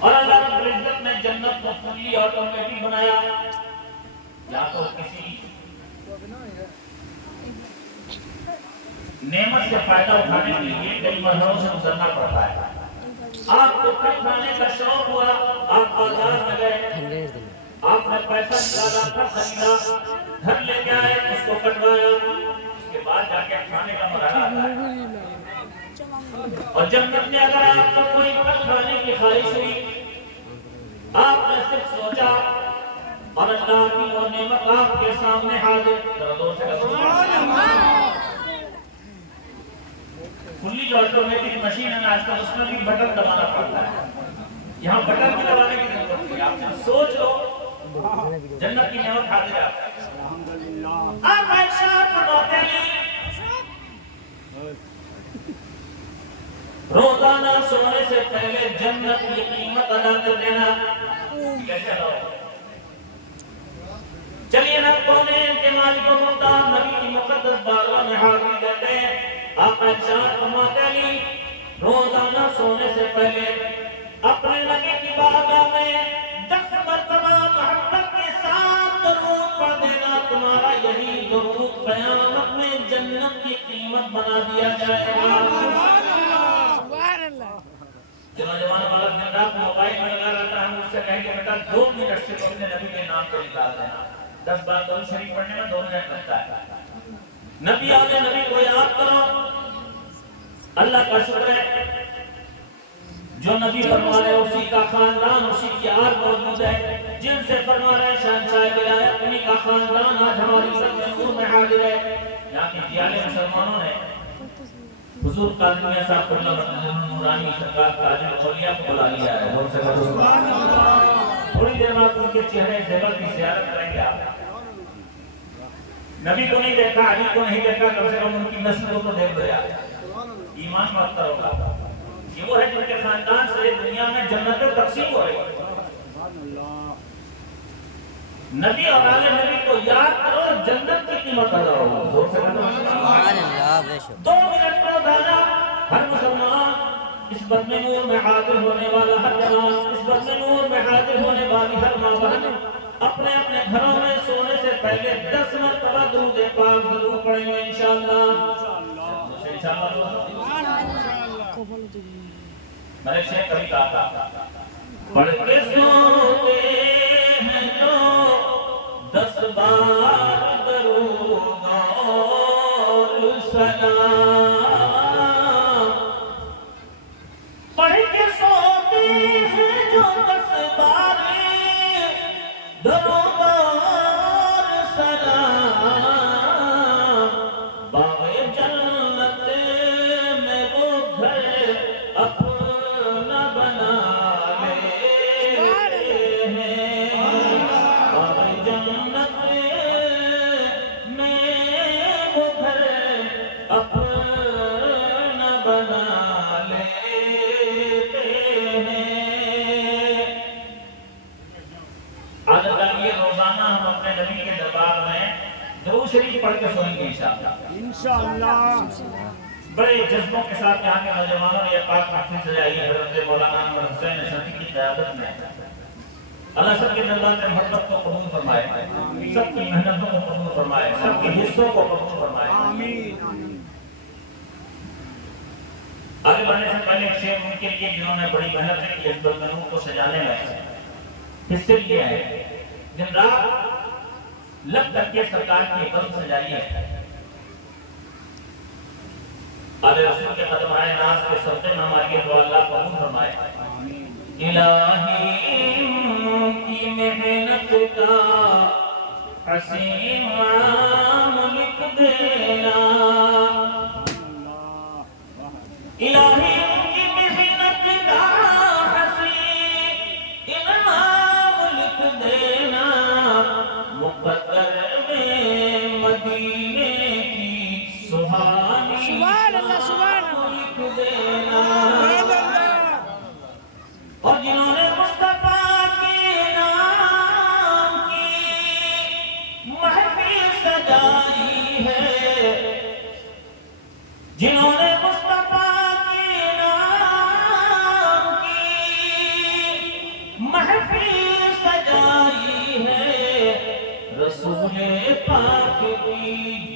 اور اللہ رب العزت نے جنت کو فلی آٹومیٹک بنایا. یا تو کسی نعمت سے فائدہ اٹھانے کے لیے کئی مرحلوں سے گزرنا پڑتا ہے. آپ کو کھانے کا شوق ہوا, آپ بازار میں گئے, آپ نے پیسہ نکالا, گھر خریدا, گھر لے کے آئے, اس کو کٹوایا, اس کے بعد جا کے کھانے کا مرحلہ آتا ہے. اور جنت میں اگر آپ کو کوئی پھل کھانے کی خواہش ہوئی, آپ نے صرف سوچا اور اللہ کی وہ نعمت آپ کے سامنے حاضر. فلی آٹومیٹک مشین ہے آج کل, اس میں بھی بٹن دبانا پڑتا ہے. یہاں بٹن بھی دبانے کی ضرورت نہیں, آپ سوچ لو جنت کی نعمت حاضر ہے. آپ ارشاد فرماتے ہیں روزانہ سونے سے پہلے جنت کی قیمت ادا کر دینا. کیسے ادا ہوگا؟ چلیے نا, کونین کے مالک و مختار نبی کی مقدس بارگاہ میں حاضری دیتے ہیں. آپ ارشاد فرماتے ہیں روزانہ سونے سے پہلے اپنے نبی کی بارگاہ میں 10 مرتبہ محبت کے ساتھ درود پڑھ دینا. تمہارا یہی درود قیامت میں جنت کی قیمت بنا دیا جائے گا. نوجوان بالک دن رات موبائل میں لگا رہتا ہے, مجھ سے کہیں کہ بیٹا 2 منٹ سے اپنے نبی کے نام پہ نکال دینا. 10 بار درود شریف پڑھنے میں 2 منٹ لگتا ہے. نبی آنے نبی کو یاد کرو. اللہ کا شکر ہے جو نبی فرما رہے اسی کا خاندان, اسی کی آل موجود ہے. جن سے فرما رہے شہنشاہ ولایت انہی کا خاندان آج ہماری سب میں نور میں حاضر ہے. یہاں کے جیالے مسلمانوں نے حضور قادری میاں صاحب اللہ نورانی سرکار تاجر اولیاء کو بلا لیا ہے. تھوڑی دیر بعد ان کے چہرے زیور کی زیارت کریں گے. آپ نبی کو نہیں دیکھا, علی کو نہیں دیکھا, کم سے کم ان کی نسل کو تو دیکھ لیا. ایمان بات ہوگا. یہ وہ ہے جن کے خاندان سے دنیا میں جنتیں تقسیم ہو رہی. نبی اور آل نبی کو یاد کرو, جنت کی قیمت ادا ہوگی. 2 منٹ روزانہ ہر مسلمان, اس بدن نور میں حاضر ہونے والا ہر جوان, اس بدن نور میں حاضر ہونے والی ہر ماں بہن اپنے اپنے گھروں میں سونے سے پہلے 10 مرتبہ درود پاک ضرور پڑھیں گے انشاءاللہ. میں نے شیخ کبھی کہا تھا, پڑھ کے سوتے ہیں تو 10 بار درود اور سلام. پڑھ کے سوتے ہیں جو 10 بار درود اور سلام, باغ جنت میں وہ گھر اپنا بنا لیتے ہیں. باغ جنت میں وہ گھر اپنا بنا لیتے ہیں. عادت ڈالیے روزانہ ہم اپنے نبی کے دربار میں درود شریف پڑھ کے سوئیں گے انشاءاللہ. بڑے جذبوں کے ساتھ یہاں کے نوجوانوں نے یہ پاک محفل سجائی ہے. حضرت مولانا حسین شفیع کی قیادت میں اللہ سب کے دربار میں محبت کو قبول فرمائے, سب کی محنتوں کو قبول فرمائے, سب کے حصوں کو قبول فرمائے. آگے بڑھنے سے پہلے ایک شیخ ان کے لیے جنہوں نے بڑی محنت کی اس بدن نور کو سجانے میں حصے لیے ہیں. دن رات لگ کر کے سرکار کی قدم سجائی ہے. آل رسول کے قدم آئے ناز کے صدقے میں ہماری یہ دعا اللہ قبول فرمائے. الہی کی محنت کا حسین عام لکھ دینا. الہی کی محنت کا حسین انعام لکھ دینا. مقدر میں مدینے کی سبحان اللہ لکھ دینا. اور جنہوں نے مصطفیٰ کے نام کی محفل سجائی ہے, جنہوں نے مصطفیٰ کے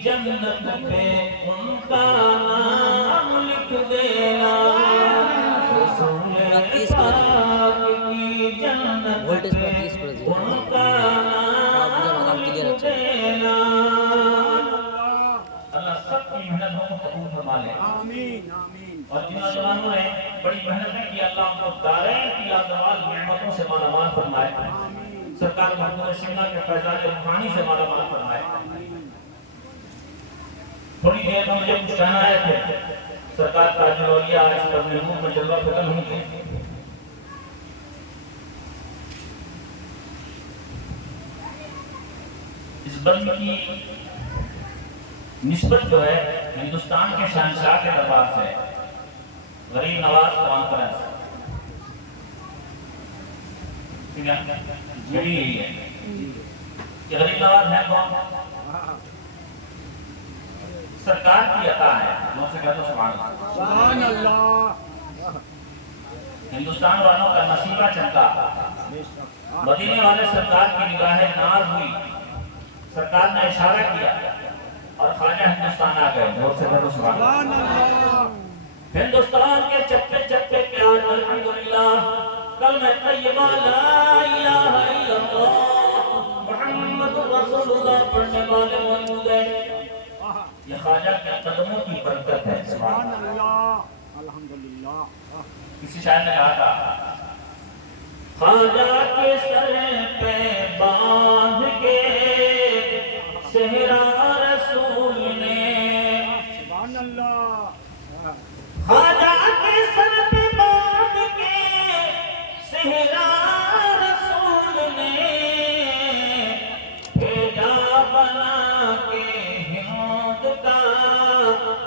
جنت پہ ان کا نام لکھ دینا، رسول پاک کی جنت پہ ان کا نام لکھ دینا۔ اللہ سب کی محنتوں کو قبول فرما لے، آمین آمین۔ اور جن نوجوانوں نے بڑی محنت کی، اللہ ان کو دارین کی لازوال نعمتوں سے مالا مال فرمائے، سرکار محمود شملہ کے فیضان روحانی سے مالا مال فرمائے۔ تھوڑی دیر میں مجھے کچھ کہنا ہے پھر سرکار تاج الاولیاء اس بزم نور میں جلوہ فکر ہوں گے۔ اس بزم کی نسبت جو ہے ہندوستان کے شہنشاہ کے دربار سے، غریب نواز کانفرنس، ٹھیک ہے، یہی ہے کہ غریب نواز ہے کون؟ سرکار کی عطا ہے، جو سے کہتے سبحان اللہ۔ ہندوستان والوں کا نصیبہ چمکا، مدینے والے سرکار کی نگاہ ناز ہوئی، سرکار نے اشارہ کیا اور خواجہ ہندوستان آ گئے، جو سے کہتے سبحان اللہ۔ ہندوستان کے چپے چپے پہ آج الحمدللہ کلمہ طیبہ لا الہ الا اللہ محمد رسول اللہ پڑھنے والے موجود ہیں۔ یہ خواجہ کے قدموں کی برکت ہے، سبحان اللہ الحمدللہ۔ کسی شاعر نے کہا تھا خواجہ کے سر پہ باندھ کے صحرا رسول نے، سبحان اللہ، خواجہ کے سر پہ باندھ کے صحرا رسول نے بھیجا بنا کے ہند کا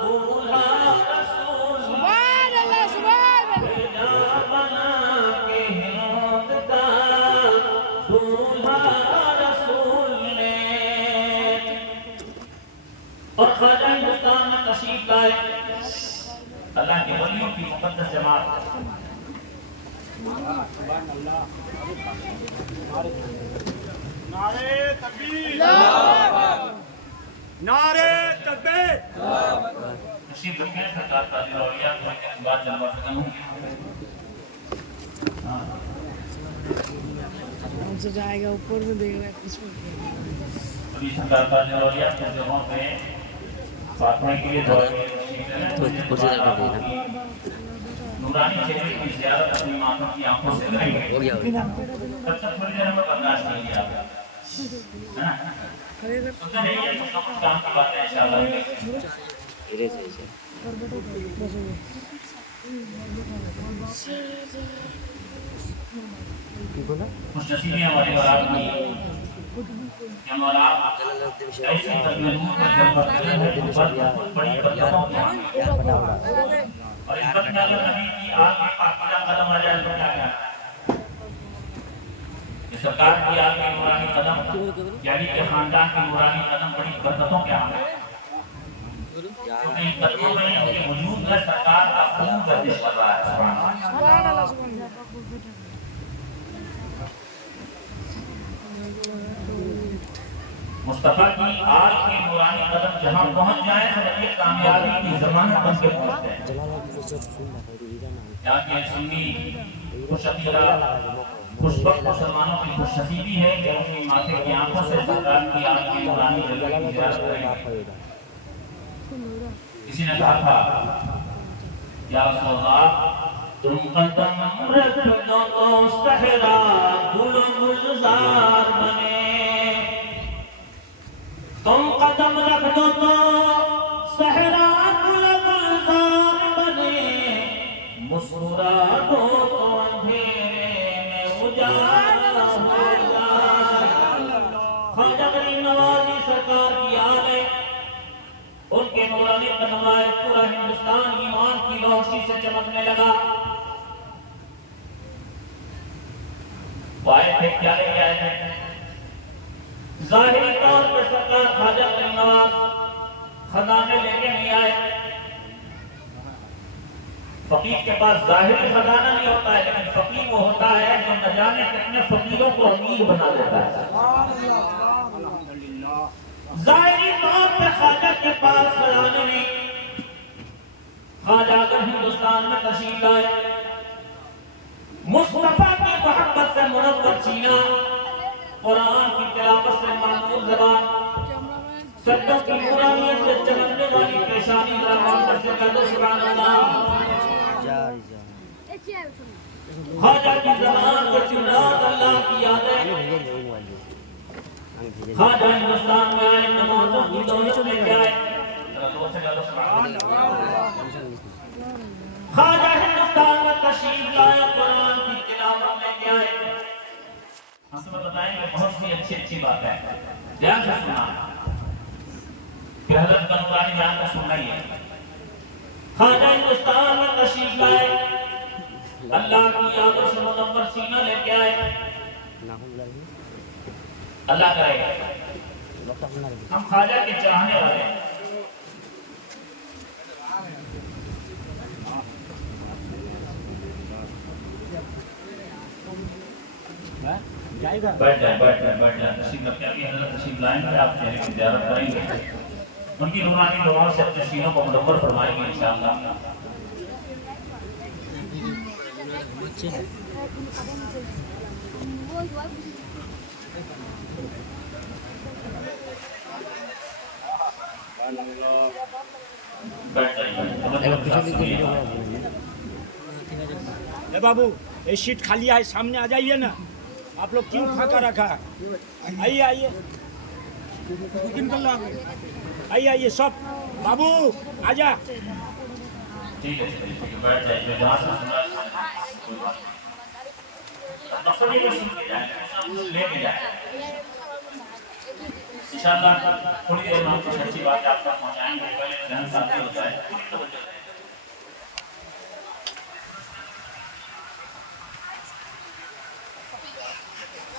دولہا رسول، سبحان اللہ سبحان اللہ، بھیجا بنا کے ہند کا دولہا رسول نے۔ اور خواجہ ہندوستان میں تشریف لائے، اللہ کے ولیوں کی مقدس جماعت، سبحان اللہ، نعرے تکبیر، نعرے تکبیر، تشریف رکھیں سرکار تاج الاولیاء کو ایک بات جلوہ فکر ہوں ہم سے جائے گا اوپر میں دیکھ رہا ہے اس میں ابھی سرکار تاج الاولیاء کی جگہوں پہ فاطمہ کے لیے دعا نورانی چہرے کی زیارت اپنی مانوں کی آنکھوں سے کریں گے، تب تک تھوڑی دیر میں برداشت نہیں کیا سنتے رہیے، کچھ نہ کچھ کام کی باتیں انشاءاللہ خوش نصیبی ہماری اور آپ کی کہ ہم اور آپ ایسی تجمعوں پر جب بڑھتے ہیں بہت بڑی برکتوں کی اور اس وقت میں اگر نبی کی آگ میں پاکیزہ قدم آ جائے تو کیا کیا یہ سرکار کی آگ کے نورانی قدم، یعنی کہ خاندان کے نورانی قدم بڑی برکتوں کے حامل ہے، کیونکہ ان قدموں میں ان کے وجود میں سرکار کا خون گردش کر رہا ہے، سبحان اللہ۔ مصطفیٰ کی آگ کے نورانی قدم جہاں پہنچ جائیں تو یہ کامیابی کی ضمانت بن کے پہنچتے ہیں۔ یہاں کے سنی خوش عقیدہ خوشبخت مسلمانوں کی خوش نصیبی ہے کہ اپنی ماتھے کی آنکھوں سے سرکار کی آگ کی نورانی جلوے کی زیارت کریں گے۔ کسی نے کہا تھا یا رسول اللہ تم قدم رکھ دو تو صحرا گل گلزار بنے، تم قدم رکھ دو تو صحرا گل گلزار بنے، مسکرا دو تو اندھیرے میں اجالا ہو جائے۔ خواجہ غریب نواز سرکار کی آل ہے، ان کے نورانی قدم آئے، پورا ہندوستان ایمان کی روشنی سے چمکنے لگا۔ وہ آئے تھے کیا لے کے آئے تھے؟ ظاہری طور پر سرکار خواجہ غریب نواز خزانے لے کے نہیں آئے۔ فقیر کے پاس ظاہری خزانہ نہیں ہوتا ہے، لیکن فقیر وہ ہوتا ہے جو نہ جانے کتنے فقیروں کو امیر بنا دیتا ہے۔ ظاہری طور پہ خواجہ کے پاس خزانے میں خواجہ اگر ہندوستان میں تشریف لائے مصطفیٰ کی محبت سے منور سینہ قرآن کی تلاوت سے معصوم زبان سجدوں کی نورانیت سے چمکنے والی پیشانی ذرا سے کہہ دو سبحان اللہ خواجہ کی زبان پر چنرات اللہ کی یادیں خواجہ ہندوستان میں آئے نمازوں کی دولت لے کے آئے خواجہ ہندوستان میں تشریف لائے قرآن کی تلاوت لے کے آئے ہم سے بتائیں کہ بہت سی اچھی بات ہے دھیان سے سنا کہ حضرت کا نورانی بیان کو سننا ہی ہے خواجہ ہندوستان میں تشریف لائے اللہ کی یادوں سے منور سینہ لے کے آئے اللہ کرے گا ہم خواجہ کے چاہنے والے ہیں بیٹھ جائیں تشریف رکھیں ابھی حضرت تشریف لائیں گے آپ چہرے کی زیارت کریں گے ان کی نورانی دعاؤں سے اپنے سینوں کو منور فرمائیں گے انشاءاللہ اے بابو یہ سیٹ خالی ہے سامنے آ جائیے نا آپ لوگ کیوں پھاکا رکھا آئیے آئیے سب بابو آجا ٹھیک ہے بیٹھ جائیں جہاں سے سنا لے کے جائیں انشاءاللہ تھوڑی دیر میں آپ کچھ اچھی بات آپ تک پہنچائیں گے پہلے ذہن ساتھی ہوتا ہے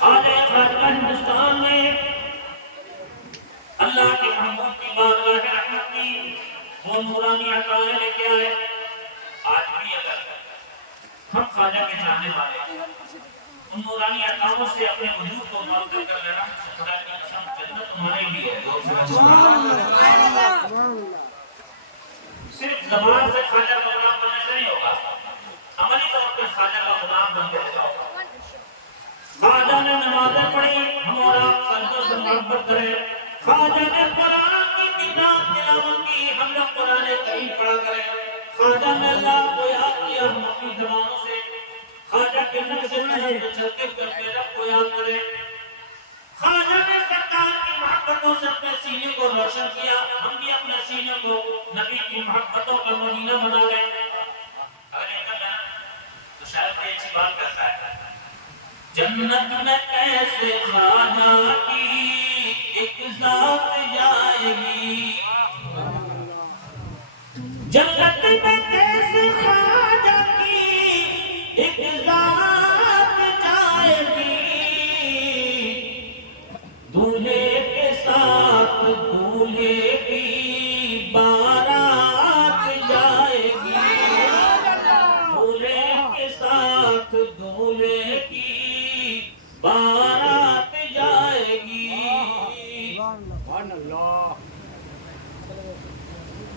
آج خواجہ ہندوستان میں اللہ کے محبوب کی بارگاہ رحمت کی وہ نورانی عطائیں لے کے آئے آج بھی اگر ہم خواجہ کے چاہنے والے ان نورانی عطاؤں سے اپنے وجود کو معطل کر لینا خدا کی قسم جنت تمہارے لیے ہے صرف زبان سے خواجہ کا غلام بننے سے نہیں ہوگا عملی طور پہ خواجہ کا غلام بن کے ہوگا خواجہ نے نمازیں پڑھی ہم اور آپ سجدوں سے محبت کریں خواجہ نے قرآن کی کتاب تلاوت کی ہم لوگ قرآن کریم پڑھا کریں خواجہ نے اللہ کو یاد کیا ہم اپنی زبانوں سے خواجہ کے نقش قدم پہ چلتے ہوئے اپنے رب کو یاد کریں خواجہ نے سرکار کی محبتوں سے اپنے سینے کو روشن کیا ہم بھی اپنے سینے کو نبی کی محبتوں کا مدینہ بنا لیں اگر یہ کر لینا تو شاید کوئی اچھی بات کرتا ہے جنت میں کیسے خواجہ کی ایک ذات جائے گی جنت میں کیسے خواجہ کی ایک ذات جائے گی دولہے کے ساتھ دولہے کی بارات جائے گی دولہے کے ساتھ دولہے کی بارات جائے گی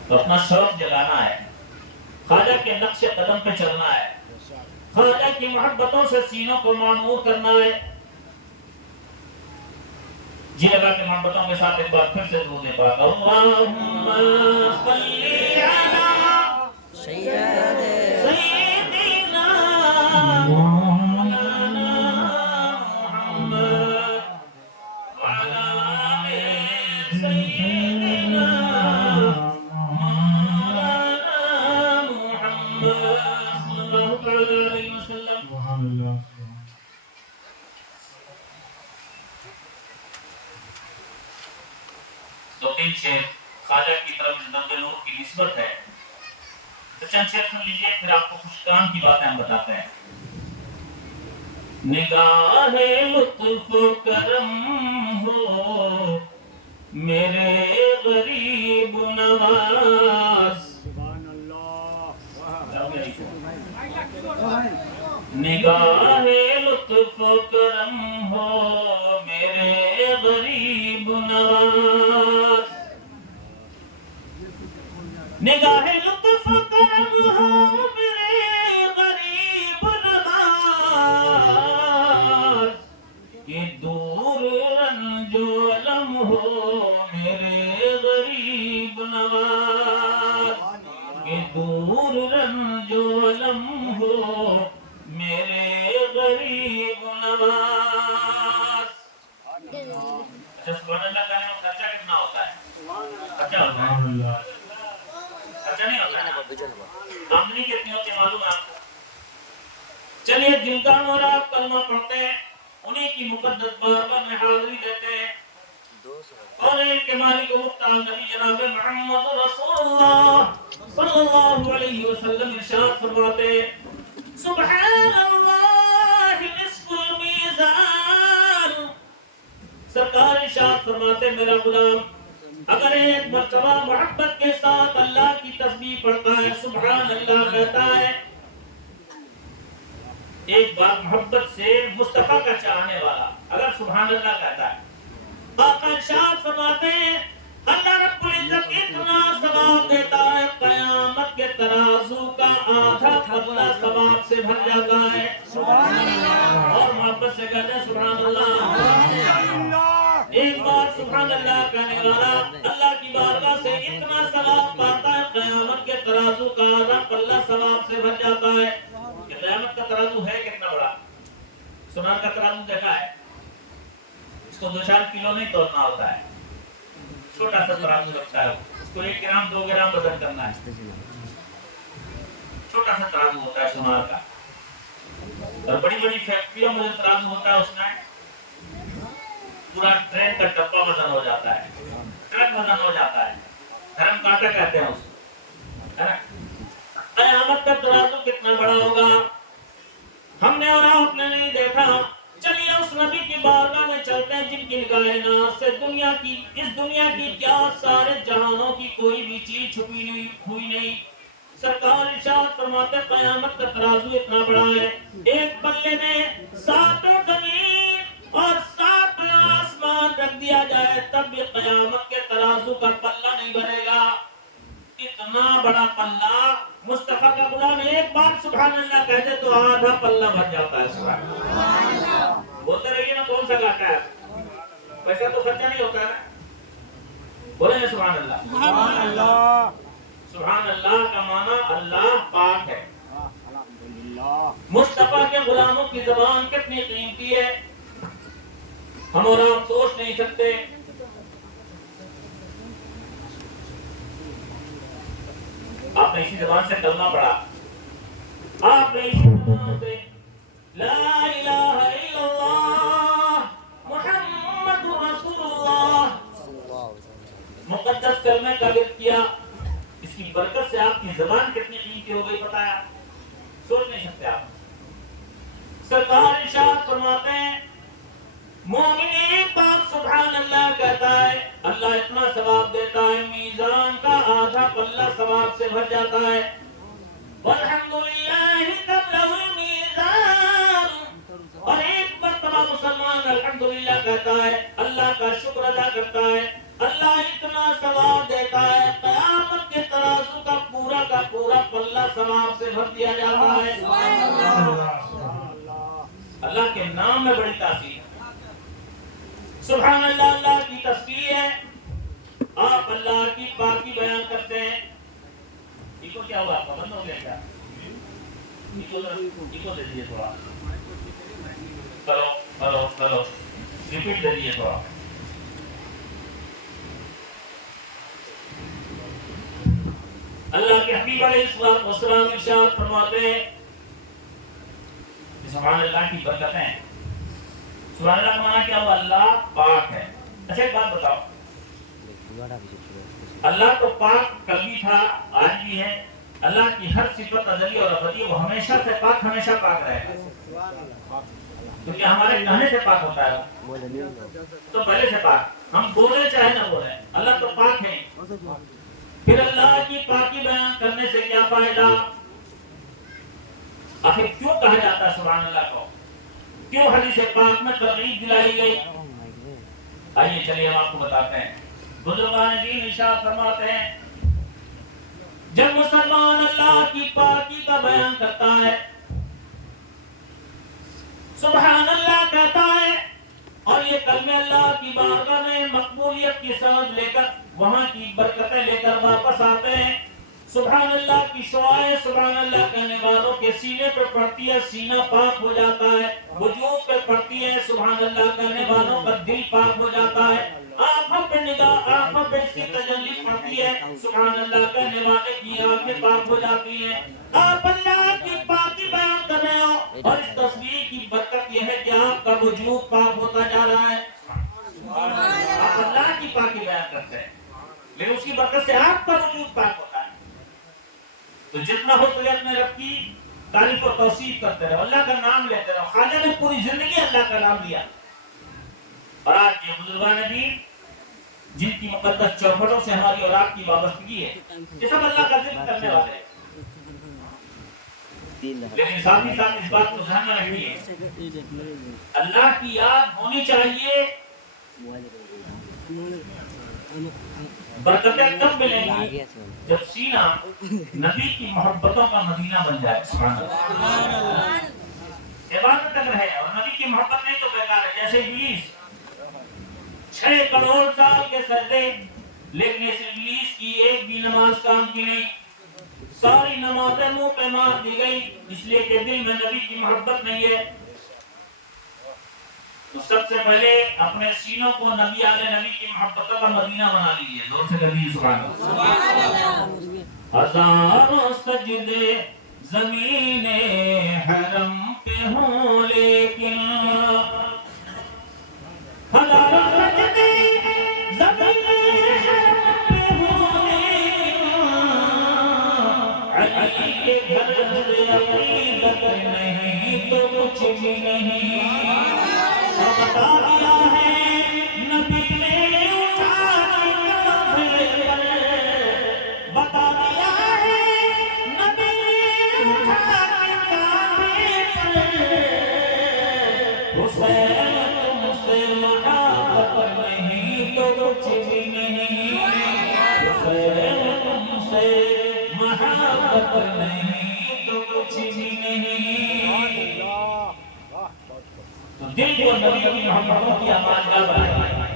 تو اپنا شوق جلانا ہے خواجہ کے نقش قدم پہ چلنا ہے خواجہ کی محبتوں سے سینوں کو معمور کرنا ہے جی لگا کے محبتوں کے ساتھ ایک بار پھر سے درود پاک اللہم صلی علی سیدنا مولانا محمد وعلی آل سیدنا مولانا محمد صلی اللہ علیہ وسلم دو تین شعر خواجہ کی طرف درد نور کی نسبت ہے تو چند شعر سن لیجئے پھر آپ کو خوش کام کی باتیں ہم بتاتے ہیں نگاہ لطف و کرم ہو میرے غریب نواز نگاہ لطف و کرم ہو میرے غریب نواز نگاہ لطف کرم ہو میرے غریب نواز، کہ دور رنج و الم ہو میرے غریب نواز، کہ دور رنج و الم ہو میرے غریب نواز۔ اچھا سبحان اللہ کہنے میں خرچہ کتنا ہوتا ہے؟ خرچہ ہوتا ہے؟ خرچہ نہیں ہوتا ہے؟ آمدنی کتنی ہوتی ہے معلوم ہے آپ کو؟ چلیے جن کا اور آپ کلمہ پڑھتے ہیں انہیں کی مقدس بارگاہ میں حاضری دیتے ہیں، اور ان کے مالک و مختار نبی جناب محمد رسول اللہ صلی اللہ علیہ وسلم ارشاد فرماتے ہیں سبحان اللہ نصف المیزان۔ سرکار ارشاد فرماتے میرا غلام اگر ایک مرتبہ محبت کے ساتھ اللہ کی تسبیح پڑھتا ہے، سبحان اللہ کہتا ہے، ایک بار محبت سے مصطفیٰ کا چاہنے والا اگر سبحان اللہ کہتا ہے، آقا ارشاد فرماتے ہیں اللہ رب العزت اتنا ثواب دیتا ہے قیامت کے ترازو کا آدھا پلہ ثواب سے بھر جاتا ہے۔ اور محبت سے کہتے ہیں سبحان اللہ۔ ایک بار سبحان اللہ کہنے والا اللہ کی بارگاہ سے اتنا ثواب پاتا ہے قیامت کے ترازو کا آدھا پلہ ثواب سے بھر جاتا ہے۔ کہ قیامت کا ترازو ہے کتنا بڑا؟ سنان کا ترازو دیکھا ہے؟ اس کو 2-4 کلو نہیں توڑنا ہوتا ہے، چھوٹا سا ترازو رکھتا ہے، اس کو 1 گرام 2 گرام وزن کرنا ہے، چھوٹا سا ترازو ہوتا ہے سنار کا۔ اور بڑی بڑی فیکٹریوں میں جو ترازو ہوتا ہے اس میں پورا ٹرین کا ڈبہ وزن ہو جاتا ہے، ٹرک وزن ہو جاتا ہے، دھرم کانٹا کہتے ہیں اس کو، ہے نا؟ قیامت کا ترازو کتنا بڑا ہوگا ہم نے اور آپ نے نہیں دیکھا۔ چلیے اس نبی کی بارگاہ میں چلتے ہیں جن کی نگاہ ناز سے اس دنیا کی کیا سارے جہانوں کی کوئی بھی چیز چھپی نہیں ہوئی نہیں۔ سرکار ارشاد فرماتے قیامت کا ترازو اتنا بڑا ہے ایک پلے میں 7 زمین اور 7 آسمان رکھ دیا جائے تب بھی قیامت کے ترازو کا پلہ نہیں بھرے گا۔ اتنا بڑا پلہ مصطفیٰ کا غلام ایک بار سبحان اللہ کہتے تو آدھا پلہ بھر جاتا ہے۔ سبحان اللہ بولتے رہیے نا، کون سا گاتا ہے؟ پیسہ تو خرچہ نہیں ہوتا ہے، بولیں گے سبحان اللہ۔ سبحان اللہ۔ سبحان اللہ کا معنی اللہ پاک ہے۔ الحمدللہ۔ مصطفیٰ کے غلاموں کی زبان کتنی قیمتی ہے ہم اور آپ سوچ نہیں سکتے۔ آپ نے اسی زبان سے کلمہ پڑھا، آپ نے اسی زبان سے لا الہ الا اللہ محمد رسول اللہ مقدس کلمے کا ورد کیا۔ اس کی برکت سے آپ کی زبان کتنی قیمتی ہو گئی پتہ ہے؟ سوچ نہیں سکتے آپ۔ سرکار ارشاد فرماتے ہیں مومن ایک بار سبحان اللہ کہتا ہے اللہ اتنا ثواب دیتا ہے میزان کا آدھا پلہ ثواب سے بھر جاتا ہے۔ والحمدللہ تملأ المیزان، اور ایک مرتبہ مسلمان الحمدللہ کہتا ہے اللہ کا شکر ادا کرتا ہے اللہ اتنا ثواب دیتا ہے قیامت کے ترازو کا پورا پلہ ثواب سے بھر دیا جاتا ہے۔ اللہ کے نام میں بڑی تاثیر ہے۔ سبحان اللہ اللہ کی تسبیح ہے، آپ اللہ کی پاکی بیان کرتے ہیں۔ ایکو کیا ہوا؟ آپ کا بند ہو گیا کیا؟ ایکو دے دیجیے تھوڑا، ہلو ریپیٹ دے دیجیے تھوڑا۔ اللہ کے حبیب علیہ الصلوۃ والسلام ارشاد فرماتے ہیں سبحان اللہ کی برکتیں۔ سبحان اللہ کا معنی کیا ہوا؟ اللہ پاک ہے۔ اچھا ایک بات بتاؤ، اللہ تو پاک کل بھی تھا آج بھی ہے، اللہ کی ہر صفت ازلی اور ابدی، وہ ہمیشہ سے پاک ہمیشہ پاک رہے گا، کیونکہ ہمارے کہنے سے پاک ہوتا ہے، تو پہلے سے پاک، ہم بولے چاہے نہ بولے اللہ تو پاک ہے۔ پھر اللہ کی پاکی بیان کرنے سے کیا فائدہ؟ آخر کیوں کہا جاتا ہے سبحان اللہ کو؟ کیوں حدیث پاک میں ترغیب دلائی گئی؟ آئیے چلیے ہم آپ کو بتاتے ہیں۔ بزرگان دین ارشاد فرماتے ہیں جب مسلمان اللہ کی پاکی کا بیان کرتا ہے، سبحان اللہ کہتا ہے، اور یہ کلمہ اللہ کی بارگاہ میں مقبولیت کی سند لے کر وہاں کی برکتیں لے کر واپس آتے ہیں، سبحان اللہ کی شعائیں سبحان اللہ کہنے والوں کے سینے پر پڑتی ہے، سینہ پاک ہو جاتا ہے، وجود پہ پڑتی ہے، سبحان اللہ کہنے والوں کا دل پاک ہو جاتا ہے، آنکھوں پہ نگاہ، آنکھوں پہ اس کی تجلی پڑتی ہے، سبحان اللہ کہنے والے کی آنکھیں پاک ہو جاتی ہیں۔ آپ اللہ کی پاکی بیان کر رہے ہو، اور اس تصویر کی برکت یہ ہے کہ آپ کا وجود پاک ہوتا جا رہا ہے۔ آپ اللہ کی پاکی بیان کرتے ہیں، لیکن اس کی برکت سے آپ کا وجود پاک ہوتا ہے۔ تو جتنا ہو سکے اپنے رب کی تعریف و توصیف کرتے رہو، اللہ کا نام لیتے رہو۔ خواجہ نے پوری زندگی اللہ کا نام لیا، اور آج یہ بزرگان دین جن کی مقدس چوکھٹوں سے ہماری اور آپ کی وابستگی ہے، یہ سب اللہ کا ذکر کرنے والے ہیں، لیکن ساتھ ہی ساتھ اس بات کو ذہن میں رکھیے، اللہ کی یاد ہونی چاہیے۔ برکتیں کب ملیں گی؟ جب سینہ نبی کی محبتوں کا مدینہ بن جائے۔ سبحان اللہ، عبادت اگر ہے اور نبی کی محبت نہیں تو بیکار ہے۔ جیسے ابلیس 6 کروڑ سال کے سجدے، لیکن اس ابلیس کی ایک بھی نماز کام کی نہیں، ساری نمازیں منہ پہ مار دی گئی، اس لیے کہ دل میں نبی کی محبت نہیں ہے۔ تو سب سے پہلے اپنے سینوں کو نبی علیہ نبی کی محبتوں کا مدینہ بنا لیجئے۔ زور سے کہیے سبحان اللہ۔ ہزاروں سجدے زمین حرم پہ ہوں، لیکن ہزاروں سجدے زمین حرم پہ ہوں، علی کے گھر سے عقیدت نہیں تو کچھ بھی نہیں۔ بتا دیا ہے نبی نے اٹھا کے کعبے پر، بتا دیا ہے نبی نے اٹھا کے کعبے پر، حسین تم سے محبت نہیں تو کچھ بھی نہیں، حسین تم سے محبت نہیں تو کچھ بھی نہیں۔ تو دل کو نبی کی محبتوں کی آمادگاہ بنائے،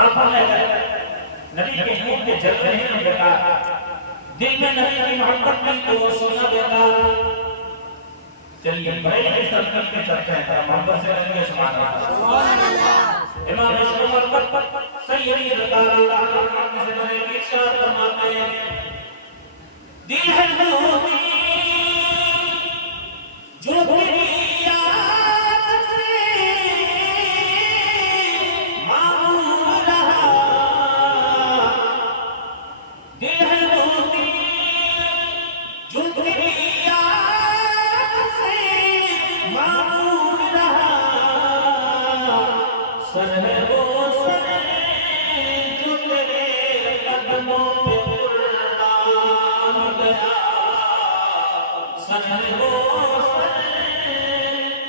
آنکھوں میں نبی کے نور کے جلوے ہیں بیکار، دل میں نبی کی محبت نہیں تو وہ سونا بیکار۔ چلیے بڑے بڑے سلطن کے چلتے ہیں، محبت سے رہنے سبحان اللہ۔ امام عمر سیدی سرکار اللہ عنہ سے بڑے ارشاد فرماتے ہیں، دل ہے مومن جو تیری یاد سے معمور رہا، دل ہے مومن جو تیری یاد سے معمور رہا، سر ہے وہ سر جو تیرے قدموں پہ قربان گیا، سر ہے وہ سر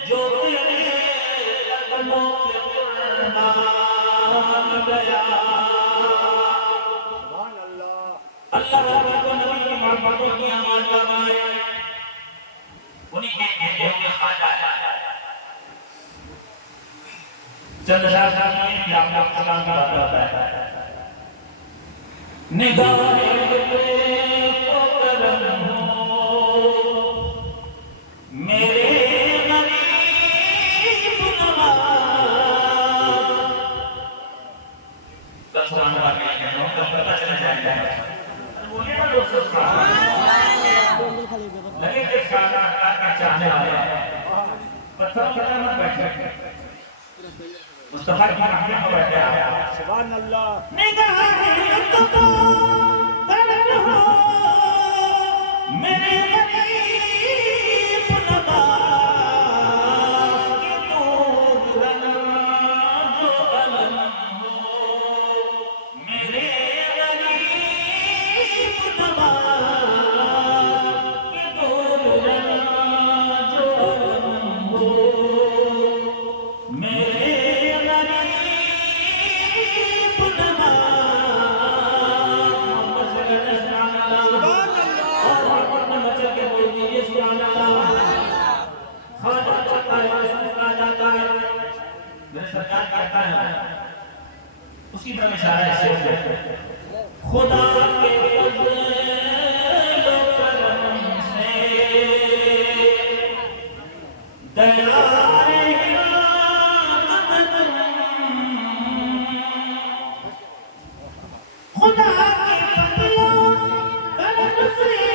جو تیرے قدموں پہ قربان گیا۔ اللہ رب کو نبی کی محبتوں کی آمادگاہ بنایا، انہی کے بھیجے ہوئے خواجہ چند اشعار ساتھ میں کہ آپ کا کلام کا بات ہوتا ہے۔ نگاہ لطف و کرم ہو میرے غریب نواز، سبحان اللہ کہتے ہیں تو پتہ چلا جائے گا، بولیے نا لوگ سبحان اللہ، لگے کہ شاعر کا چاہنے والا ہے، پتھروں پر مت بیٹھے، مصطفیٰ کی رحمت کو بیٹھے آپ سبحان اللہ۔ نگاہ لطف و کرم ہو میرے غریب نواز، کہ دور رہنا جو علم ہو میرے غریب نواز، کہ دور رہنا جو علم ہو میرے غریب نواز، محمد اسی طرح اشارہ ہے شیخ خدا کے فضل و کرم سے دیا خدا کے فضل و کرم سے دیا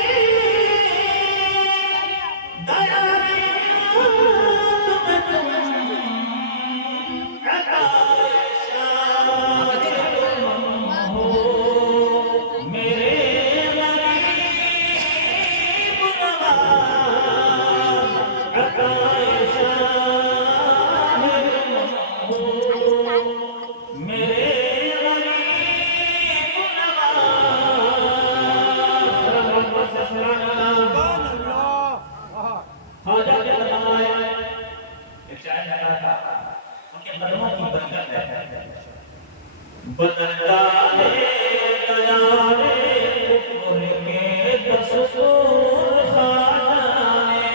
بدلدارے دیارے کفر کے دستور خانے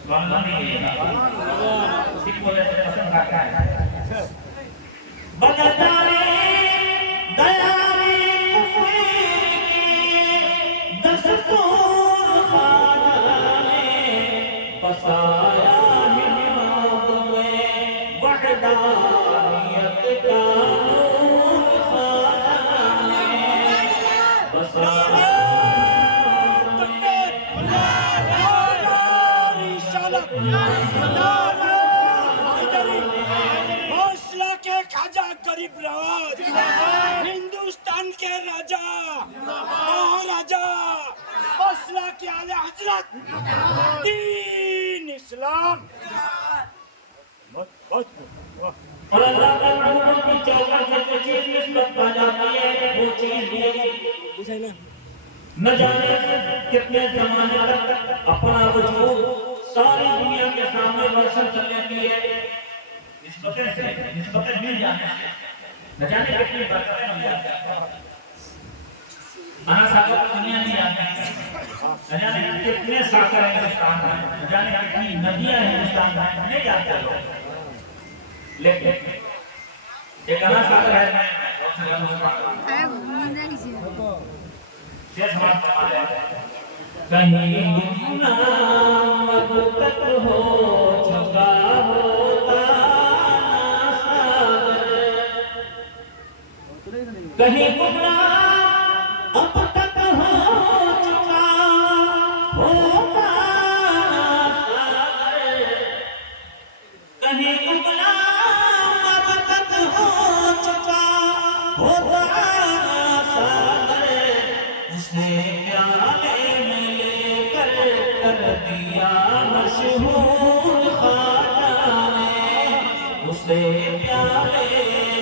بنگلہ میں گئی سکھ بولے سے پسند کرتا ہے بدلدارے دیارے کفر کے دستور خانے بسایا وحدانیت کا نور خانے بسایا حوصلہ کے خواجہ غریب نواز ہندوستان کے راجا مہاراجا حوصلہ کے اعلی حضرت دین اسلام اور اللہ کے محبوب کی چوکھٹ سے جو چیز نسبت پا جاتی ہے وہ چیز بھی نہ جانے کتنے زمانے تک اپنا وجود ساری دنیا کے سامنے روشن کر لیتی ہے نسبتیں مل جانے سے نہ جانے کتنی برکتیں مل جاتی ہیں انا ساکر دنیا نہیں جاتے ہیں نہ جانے کتنے ساکر ہندوستان میں نہ جانے کتنی ندیاں ہندوستان میں نہیں جاتے لوگ لیکن ایک انا ساکر ہے میں کہیں گمنام اب تک ہو چکا ہوتا ساگر کہیں گمنام اب تک ہو چکا ہوتا ساگر کہیں گمنام اب تک ہو چکا ہوتا ساگر اسے پیالے میں لے کر دیا مشہور خواجہ نے اسے پیالے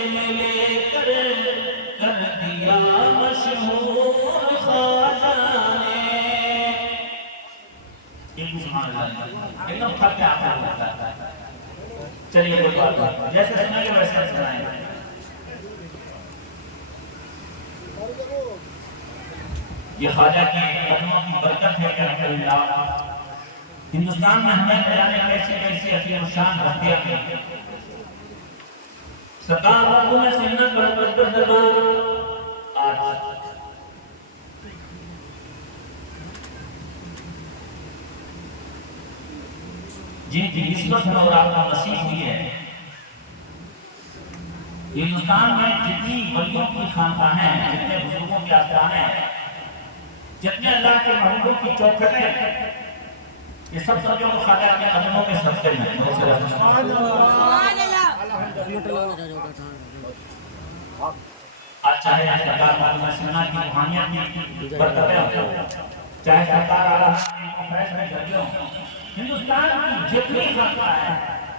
میں لے کر دیا مشہور خواجہ نے ایک دم تھک کے آتا ہے چلیے کوئی بات نہیں جیسے سنائیں گے ویسے سنائیں گے یہ خواجہ کی قدموں کی برکت ہے کہ الحمدللہ ہندوستان میں ہمیں بیانے کیسی حسین و شان ہستیاں ہیں سرکار اردو میں سننا پر دربار آج جن کی نسبت میں اور آپ کا نصیب ہوئی ہے ہندوستان میں جتنی ولیوں کی خانقاہیں ہیں جتنے بزرگوں کے آستانے ہیں جتنے اللہ کے محبوبوں کی چوکھٹیں یہ سب سمجھو کو خواجہ کے قدموں کے صدقے میں آج چاہے سرکار معلوم سننا کی روحانیت کی برکتیں ہو چاہے سرکار آلہ فیض میں جھرگیوں ہندوستان کی جتنی خانقاہ ہے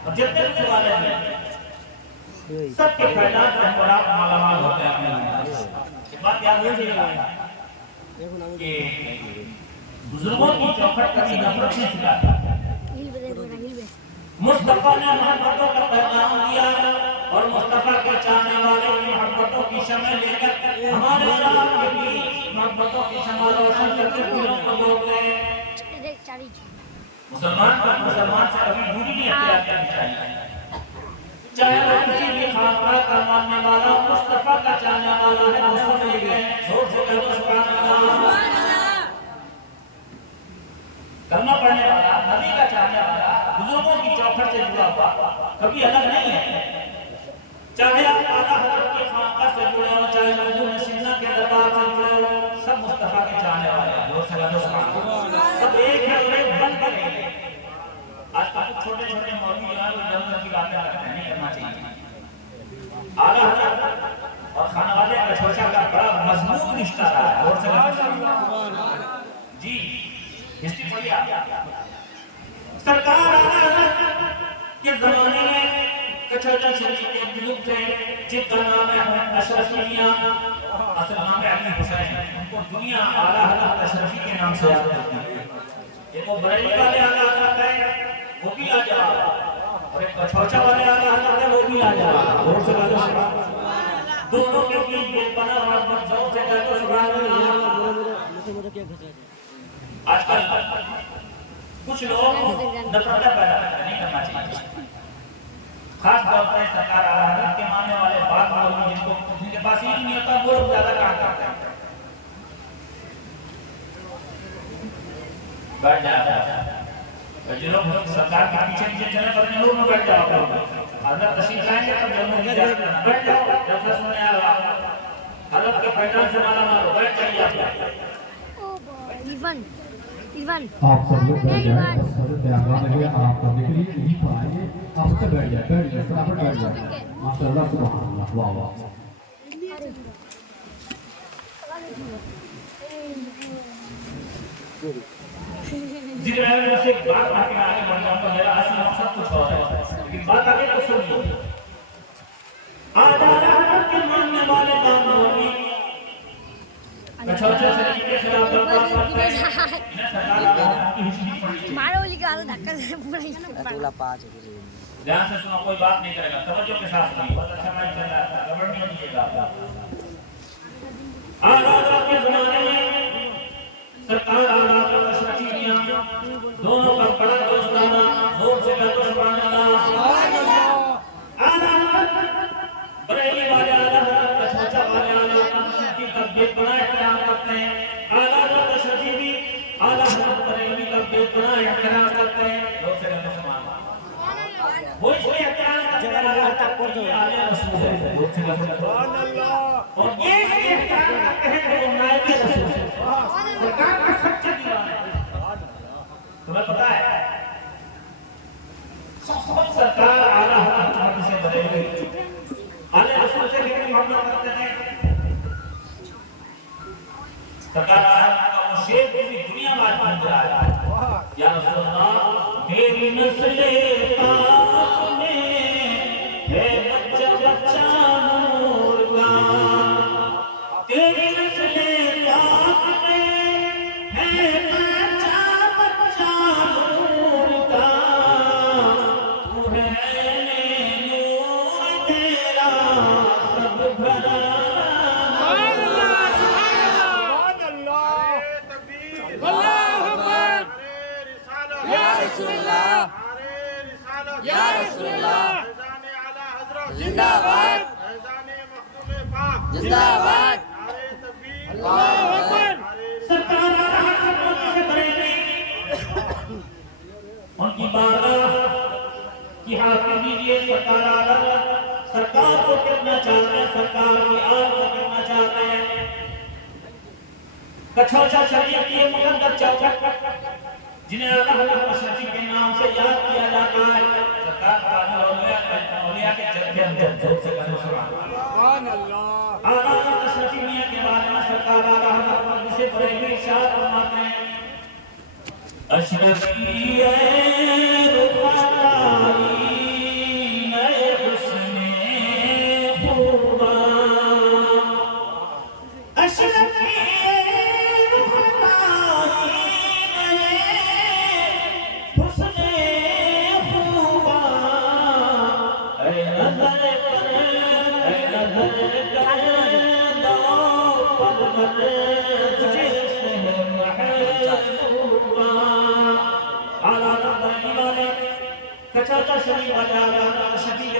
اور جتنے سوالے ہیں سب کے فیضات سے ہمارا مالا مال ہوتے ہیں یہ بات یاد رکھیے کہ بزرگوں کی چوکھٹ کبھی نفرت نہیں سکھاتا مصطفیٰ نے محبتوں کا پیغام دیا اور مصطفیٰ کے چاہنے والے محبتوں کی شمع لے کر ہمارے اللہ کے بھی محبتوں کی شمع روشن کرتے پھولوں کو لوگ لے مسلمان سے کبھی دوری نہیں اختیار کرنی چاہیے چاہے وہ کسی کا ماننے والا مصطفیٰ کا چاہنے والا ہے وہ سب ایک ہے زور سے کہو سبحان اللہ کلمہ پڑھنے والا نبی کا چاہنے والا بزرگوں کی چوکھٹ سے جڑا ہوا کبھی الگ نہیں ہے چاہے آپ اعلیٰ حضرت کی خانقاہ سے جڑے ہو چاہے مخدوم سینا کے دربار سے جڑے ہو سب مصطفیٰ کے چاہنے والے ہیں زور سے کہو سبحان اللہ سب ایک ہے اور ایک بن کر ایک ہے آج کل چھوٹے چھوٹے مولوی جو ہیں وہ ادھر کی باتیں کرتے ہیں نہیں کرنا چاہیے اعلیٰ حضرت اور خانہ والے کا چھوٹا کا بڑا مضبوط رشتہ رہا ہے زور سے کہو سبحان اللہ جی ہسٹری پڑھی آپ سرکار اعلیٰ حضرت کے زمانے میں کچھوٹا شریف کے بزرگ تھے جن کا نام ہے اشرفی میاں اصل نام ہے علی حسین ان کو دنیا اعلیٰ حضرت اشرفی کے نام سے یاد کرتی ہے ایک وہ بریلی والے اعلیٰ حضرت ہے وہ بھی لاجواب اور ایک کچھوٹا والے اعلیٰ حضرت ہے وہ بھی لاجواب زور سے کہو سبحان اللہ دونوں کے بیچ ایک بنا محبت زور سے کہو سبحان اللہ آج کل کچھ لوگ نفرت پیدا نہیں کرنا چاہیے خاص طور پر سرکار اعلیٰ حضرت کے ماننے والے بعض مولوی جن کے پاس ہی نہیں ہوتا وہ لوگ زیادہ کام کرتے ہیں بیٹھ جاتا ہے جو لوگ سرکار کے پیچھے پیچھے چلے پڑھنے نور میں بیٹھ جاؤ حضرت تشریف لائیں گے تب جنوں کی بیٹھ جاؤ جب سے سننے آ رہا حضرت کے پیدان سے مالا مارو بیٹھ جائیے آپ سب لوگ بیٹھ جائیں حضرت احمد ہے آپ پڑھنے کے لیے نہیں پڑھائیے آپ سے بیٹھ جائیں فٹافٹ بیٹھ جائیں ماشاء اللہ سبحان اللہ واہ واہ ذکر ہے میں سے ایک بات آگے بڑھ جاؤں گا میرا اصل مقصد کچھ اور ہے لیکن بات آگے تو سنیے اعلیٰ حضرت کے ماننے والے مولوی کچھوٹے شریف کے خلاف دربار کرتے ہیں انہیں سرکار اعلیٰ حضرت کی ہسٹری پڑھی دھیان سے سنو کوئی بات نہیں کرے گا توجہ کے ساتھ سنیے بہت اچھا مائک چل رہا ہے گڑبڑ نہیں دیجیے گا اعلیٰ حضرت کے زمانے میں سرکار اعلیٰ حضرت اشرفی میاں دونوں کا بڑا دوستانہ زور سے کہو سبحان اللہ اعلیٰ حضرت بریلی والے اعلیٰ حضرت کچھوٹا والے اعلیٰ حضرت کی کا بے پناہ احترام کرتے ہیں اعلیٰ حضرت اشرفی بھی اعلیٰ حضرت بریلی کا بے پناہ احترام کرتے ہیں زور سے کہو سبحان اللہ وہ اس میں احترام کرتے ہیں اعلیٰ رسول ہے زور سے کہو سبحان اللہ اور یہ اس میں احترام کرتے ہیں وہ نائب رسول ہے سرکار کا سچا دیوانہ ہے تمہیں پتا ہے سب سرکار اعلیٰ حضرت سے بڑے ہوئے اعلیٰ رسول سے کتنی محبت کرتے ہیں سرکار اعلیٰ حضرت کا وہ شیر پوری دنیا میں آج بن رہا ہے یا رسول اللہ میری نسل پاک میں ہے بچہ بچہ نور کا تیری نسل پاک میں ہے بچہ بچہ نور کا تو ہے نور تیرا سب بھرا زندہ سرکار اعلیٰ حضرت سے بریلی ان کی بارگاہ کی حاکمی لیے سرکار اعلیٰ حضرت سرکار کو کرنا چاہتے ہیں سرکار کی آل کو کرنا چاہتے ہیں کچھوٹا شریف کی یہ مقدس چوکھٹ جنہیں اعلیٰ حضرت اشرفی کے نام سے یاد کیا جاتا ہے سرکار قادر اولیاء کے جد اندر زور سے کہو سبحان اللہ اعلیٰ حضرت اشرفی میاں کے بارے میں سرکار اعلیٰ حضرت سے بریلی ارشاد فرماتے ہیں اشرفی رفائی حسن خوبا اشرفی کچھوٹا شریف والے اعلیٰ حضرت اشرفی کے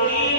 3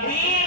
3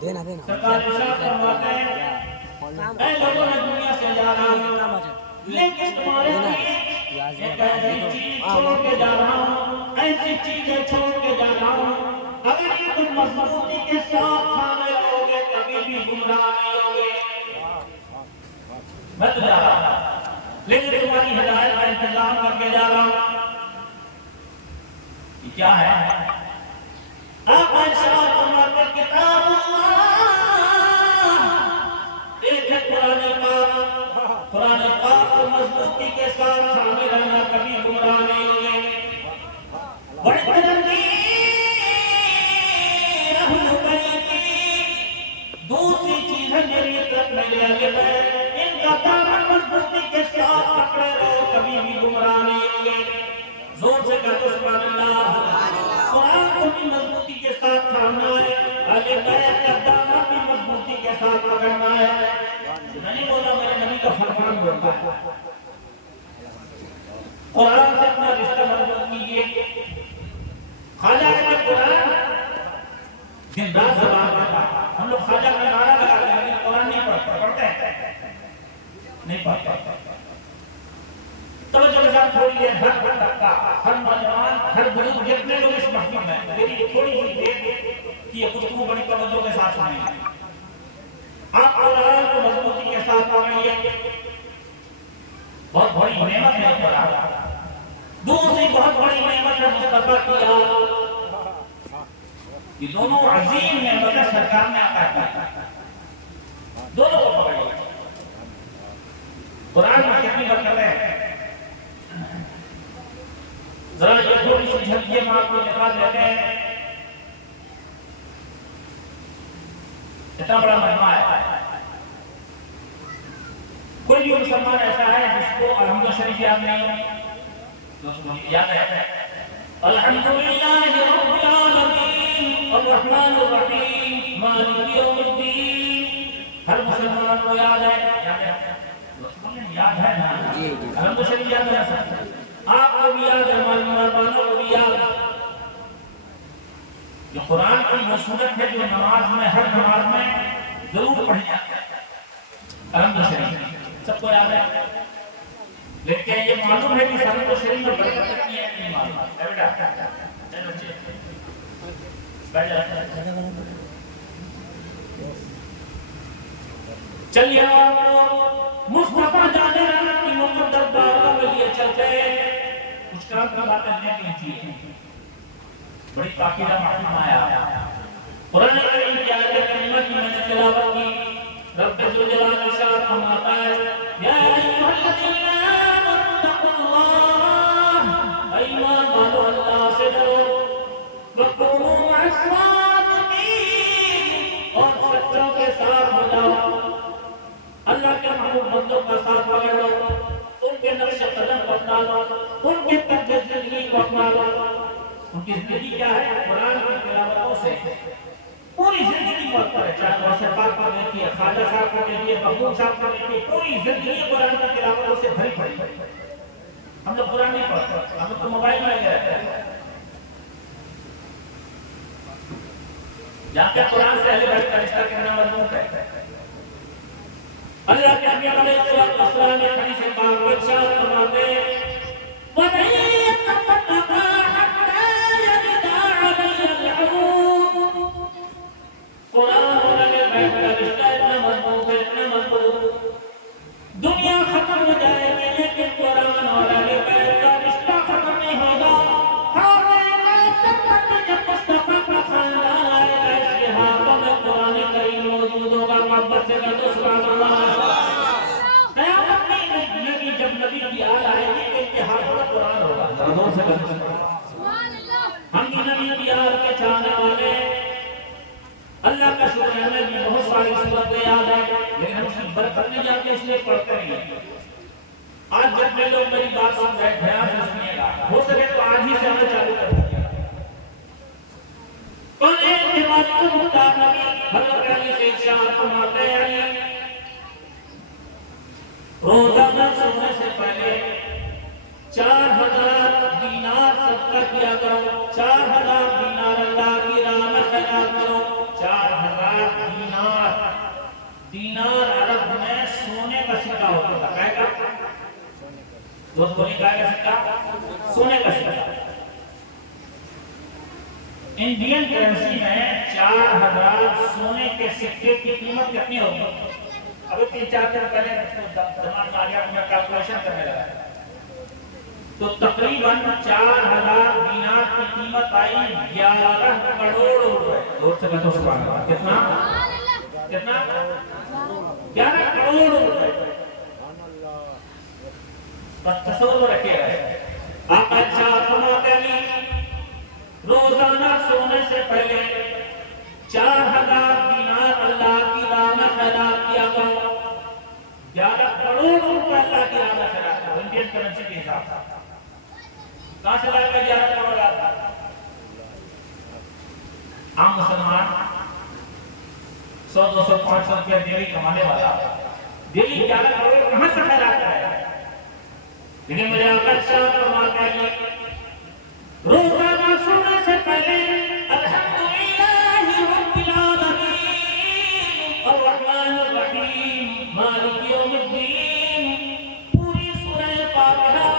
دینا دینا سرکار ارشاد فرماتے ہیں اے لوگوں میں دنیا سے جا رہا ہوں لیکن تمہارے لیے ایک ایسی چیز چھوڑ کے جا رہا ہوں ایسی چیزیں چھوڑ کے جا رہا ہوں اگر یہ تم مضبوطی کے ساتھ کھانے لوگے کبھی بھی گمراہ نہیں ہوگے میں تو جا رہا ہوں لیکن تمہاری ہدایت کا انتظام کر کے جا رہا ہوں یہ کیا ہے آپ ارشاد فرماتے ہیں کتاب اللہ ایک ہے قرآن پاک کو مضبوطی کے ساتھ تھامے رہنا کبھی گمراہ نہیں ہوگے بڑے دوسری چیز ہے میری طرف میرے آگے بیٹھ ان کا دامن مضبوطی کے ساتھ پکڑے رہو کبھی بھی گمراہ نہیں ہوگے زور سے کہتے سبحان اللہ قرآن کو بھی مضبوطی کے ساتھ تھامنا ہے آگے بیٹھ کا دامن بھی مضبوطی کے ساتھ پکڑنا ہے میں نہیں بولا میرے نبی کا فرمان بولتا ہے قرآن سے اپنا رشتہ مضبوط کیجئے خواجہ ہے قرآن دن رات زبان پڑھتا ہم لوگ خواجہ کا نعرہ لگا رہے ہیں لیکن قرآن نہیں پڑھتے ہیں نہیں پڑھتے توجہ کے ساتھ تھوڑی دیر ہر طبقہ ہر نوجوان ہر بزرگ جتنے لوگ اس محفل میں میری تھوڑی سی دیر کی یہ گفتگو بڑی توجہ کے ساتھ سنیں آپ قرآن کو مضبوطی کے ساتھ پڑھیے بہت بڑی نعمت ہے قرآن دوسری بہت بڑی نعمت ہے مصطفیٰ کی یاد یہ دونوں عظیم نعمت سرکار نے عطا کی دونوں کو پکڑیے قرآن میں کتنی برکت ہے ذرا یہ تھوڑی سی جھلکیاں میں آپ کو دکھا دیتے ہیں اتنا بڑا مجمع ہے کوئی بھی مسلمان ایسا ہے جس کو الحمد شریف یاد نہیں یاد ہے الحمدللہ رب العالمین الرحمن الرحیم مالک یوم الدین ہر مسلمان کو یاد ہے یاد ہے نا الحمد شریف یاد ہے آپ کو بھی یاد ہے ہمارے مہربانوں کو بھی یاد یہ قرآن کی وہ صورت ہے جو نماز میں ہر نماز میں ضرور پڑھی جاتی ہے الحمد شریف سب کو یاد ہے لیکن یہ معلوم ہے کہ الحمد شریف میں برکت کی ہے نہیں معلوم ہے بیٹا چلو بیٹھ جا چلیے مصطفیٰ جانے رحمت کی مقدس بارگاہ میں لیے چلتے کچھ کام کی باتیں دیکھ لیجیے بڑی پاکیزہ محفل آیا قرآن کریم کی آیت کریمہ کی میں نے تلاوت کی رب ذوالجلال ارشاد فرماتا ہے یا ایھا الذین آمنوا اتقوا اللہ ایمان والو اللہ سے ڈرو وکونوا مع الصادقین اور سچوں کے ساتھ ہو جاؤ اللہ کے محبوب بندوں کا ساتھ پکڑ لو ان کے نقش قدم پر اپنا لو ان کے طرز زندگی کو اپنا لو ان کی زندگی کیا ہے قرآن کی تلاوتوں سے پوری زندگی پر ہے چاہے غوث پاک کو دیکھیے خواجہ صاحب کو دیکھیے مخدوم صاحب کو دیکھیے پوری زندگی قرآن کی تلاوتوں سے بھری پڑی ہم لوگ قرآن نہیں پڑھتے ہم لوگ تو موبائل میں لگے رہتے ہیں جہاں پہ قرآن سے اہل بیت کا رشتہ کرنا مضبوط ہے اللہ کے نبی علیہ السلام نے حدیث پاک میں ارشاد فرماتے ہیں وَمَن يَتَفَقَّهْ حَتَّى يَرِدَ عَلَيْهِ الْعَمُودُ قرآن اور اہل بیت کا رشتہ اتنا مضبوط ہے اتنا مضبوط دنیا ختم ہو جائے گی لیکن قرآن اور اہل بیت کا رشتہ ختم نہیں ہوگا جب مصطفیٰ کا خاندان آئے گا اس کے ہاتھوں میں قرآن کریم موجود ہوگا محبت سے کہہ دو سبحان اللہ جب نبی کی آل آئے گی کہ ان کے ہاتھوں میں قرآن ہوگا ہم بھی نبی کی آل کے چاہنے والے اللہ کا شکر ہے ہمیں بھی بہت ساری صورتیں یاد ہیں لیکن ہم اس کی برکت نہیں جاتے اس لیے پڑھتے نہیں ہیں آج جب میں لوگ میری بات سن رہے دھیان سے سنیے گا ہو سکے تو آج ہی سے ہمیں چالو کر دیا کون ہے جماعت کو مختار نبی حضرت علی سے ارشاد فرماتے ہیں روزانہ سونے سے پہلے 4000 دینار صدقہ کیا کرو 4000 دینار اللہ کی راہ میں خیرات کرو 4000 دینار عرب میں سونے کا سکہ ہوتا تھا. کیا کا دوست بولی کیا کا سکہ؟ سونے کا سکہ. انڈین کرنسی میں 4000 سونے کے سکے کی قیمت کتنی ہوگی؟ ابھی 3-4 دن پہلے دماغ میں آ گیا, میں کیلکولیشن کرنے لگا تو تقریباً 4000 دینار کی قیمت آئی 11 کروڑ روپے. اور سے بتاؤ سبحان اللہ. کتنا 11 کروڑ روپے. بس تصور رکھیے گا. آپ اچھا فرماتے ہیں روزانہ سونے سے پہلے 4000 دینار اللہ کی راہ میں خیرات کیا کرو. 11 کروڑ روپے اللہ کی راہ میں خیرات کرو. انڈین کرنسی کے حساب سے کہاں سے لائے گا 11 کروڑ آتا؟ عام مسلمان 100-200-500 روپے ڈیلی کمانے والا ڈیلی 11 کروڑ کہاں سے خیرات کرے گا؟ لیکن میرے آقا شاہ فرماتے ہیں روزانہ سونے سے پہلے الحمدللہ رب العالمین الرحمن الرحیم مالک یوم الدین پوری سورہ فاتحہ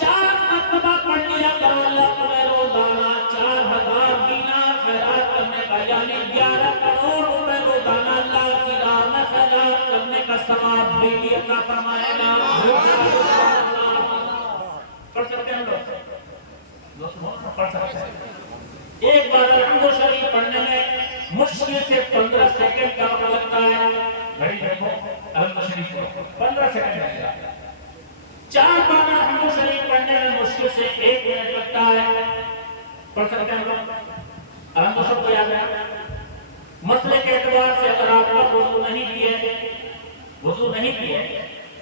4 مرتبہ پڑھ لیا کرو. اللہ تمہیں روزانہ 4000 دینار خیرات کرنے کا یعنی 11 کروڑ روپے روزانہ اللہ کی راہ میں خیرات کرنے کا ثواب بھی عطا فرمائے گا. پڑھ سکتے ہیں لوگ پڑھ سکتے ہیں. ایک بار الحمد شریف پڑھنے میں مشکل سے 15 سیکنڈ کا وقت لگتا ہے. گھڑی دیکھو الحمد شریف 15 سیکنڈ لگتا ہے. 4 بار الحمد شریف پڑھنے میں مشکل سے 1 منٹ لگتا ہے. پڑھ سکتے ہیں لوگ الحمد سب کو یاد ہے. مسئلے کے اعتبار سے اگر آپ لوگ وضو نہیں کیے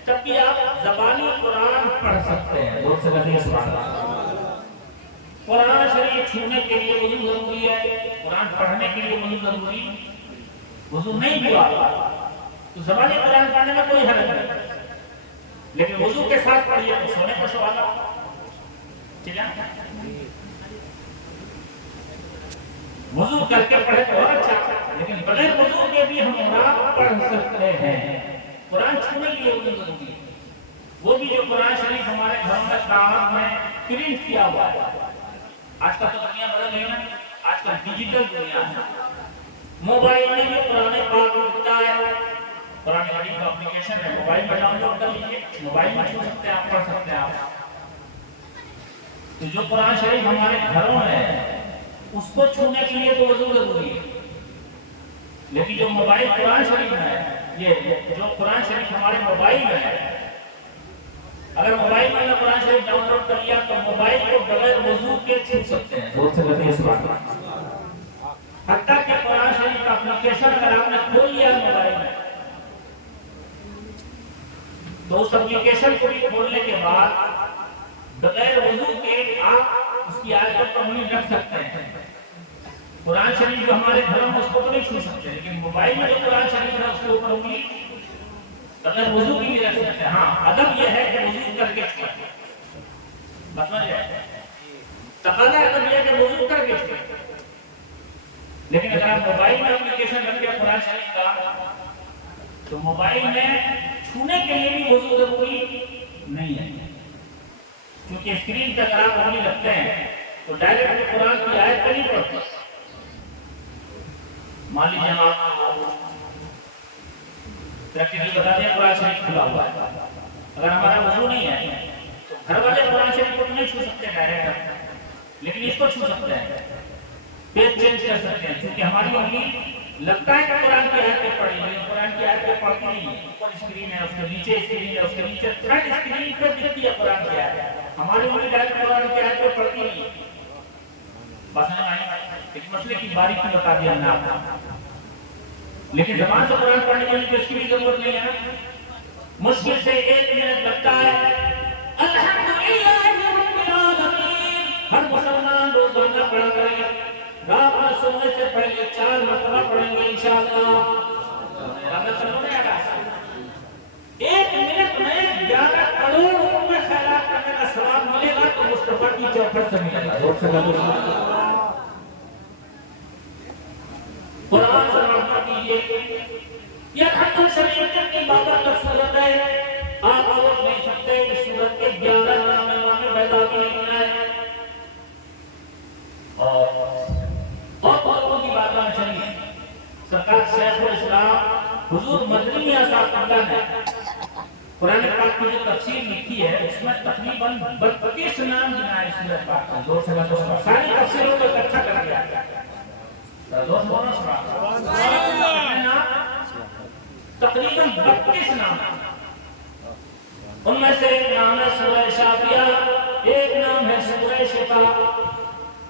تب بھی آپ زبانی قرآن پڑھ سکتے ہیں. لوگ سے کہتے ہیں سبحان اللہ. قرآن شریف چھونے کے لیے وضو ضروری ہے. قرآن پڑھنے کے لیے وضو ضروری. وضو نہیں بھی آتا تو زبانی قرآن پڑھنے میں کوئی حرج نہیں, لیکن وضو کے ساتھ پڑھیے تو سونے پر سوال آتا. ٹھیک ہے, وضو کر کے پڑھے تو اور اچھا, لیکن بغیر وضو کے بھی ہم قرآن پڑھ سکتے ہیں. قرآن چھونے کے لیے وضو ضروری ہے. وہ بھی جو قرآن شریف ہمارے گھروں میں کاغذ میں پرنٹ کیا ہوا ہے. آج کل تو دنیا بدل گئی نا, آج کل ڈیجیٹل دنیا ہے. موبائل میں بھی قرآن پاک ملتا ہے. قرآن مجید کا اپلیکیشن ہے, موبائل میں ڈاؤن لوڈ کر لیجیے, موبائل میں چھو سکتے ہیں آپ, پڑھ سکتے ہیں آپ. تو جو قرآن شریف ہمارے گھروں میں ہے اس کو چھونے کے لیے تو وضو ضروری ہے. لیکن جو موبائل قرآن شریف میں ہے, یہ جو قرآن شریف ہمارے موبائل میں ہے, اگر موبائل میں قرآن شریف ڈاؤن لوڈ کر لیا تو موبائل کو بغیر وضو کے چھو سکتے ہیں. حتیٰ کہ قرآن شریف کا اپلیکیشن اگر آپ نے کھول لیا موبائل میں تو اس اپلیکیشن کو بھی کھولنے کے بعد بغیر وضو کے آپ اس کی آیتوں پر انگلی رکھ سکتے ہیں. قرآن شریف جو ہمارے گھروں میں اس کو تو نہیں چھو سکتے, لیکن موبائل میں جو قرآن شریف ہے اس کے اوپر انگلی اگر وضو کی بھی رکھ سکتے ہیں. ہاں, ادب یہ ہے کہ وضو کر کے چھوڑیں. مطلب یہ ہے تقاضا ادب یہ ہے کہ وضو کر کے چھوڑیں. لیکن اگر آپ موبائل میں اپلیکیشن رکھ دیا قرآن شریف کا تو موبائل میں چھونے کے لیے بھی وضو ضروری نہیں ہے, کیونکہ اسکرین پہ اگر آپ انگلی رکھتے ہیں تو ڈائریکٹ قرآن کی آیت نہیں پڑھتے. مان لیجیے آپ پریکٹیکلی بتا دیں قرآن شریف کھلا ہوا ہے, اگر ہمارا وضو نہیں ہے تو گھر والے قرآن شریف کو نہیں چھو سکتے ڈائریکٹ, لیکن اس کو چھو سکتے ہیں, پیج چینج کر سکتے ہیں. کیونکہ ہماری انگلی لگتا ہے کہ قرآن کی آیت پہ پڑھی, لیکن قرآن کی آیت پہ پڑھتی نہیں ہے. اوپر اسکرین ہے, اس کے نیچے اسکرین ہے, اس کے نیچے تھرڈ اسکرین پہ دکھتی ہے قرآن کی آیت. ہماری انگلی ڈائریکٹ قرآن کی آیت پہ پڑھتی نہیں ہے. بس ایک مسئلے کی باریکی بتا دیا ہم نے آپ کو. لیکن زبان سے قرآن پڑھنے کے لیے اس کی بھی ضرورت نہیں ہے نا. مشکل سے 1 منٹ لگتا ہے. الحمدللہ رب العالمین ہر مسلمان روزانہ پڑھا کرے. رات میں سونے سے پہلے 4 مرتبہ پڑھیں گے انشاءاللہ. 1 منٹ میں 11 کروڑ روپے خیرات کرنے کا ثواب ملے گا تو مصطفیٰ کی چوکھٹ سے ملے گا. قرآن سے رابطہ کیجیے. یہ خاتون شریف کی بابر صورت ہے. آپ سوچ نہیں سکتے کہ سورت کے 11 نام امام بیضاوی نے بنائے. اور بہت کی بات میں چلیے سرکار شیخ الاسلام حضور مدنی میاں صاحب اللہ نے قرآن پاک کی جو تفسیر لکھی ہے اس میں تقریباً 32 نام گنائے سورت پاک میں. دو سے بڑھ ساری تفسیروں کو اکٹھا کر دیا. دوست بولنا سبحان اللہ. تقریباً 32 نام. ان میں سے ایک نام ہے سورہ شافیہ, ایک نام ہے سورہ شفا.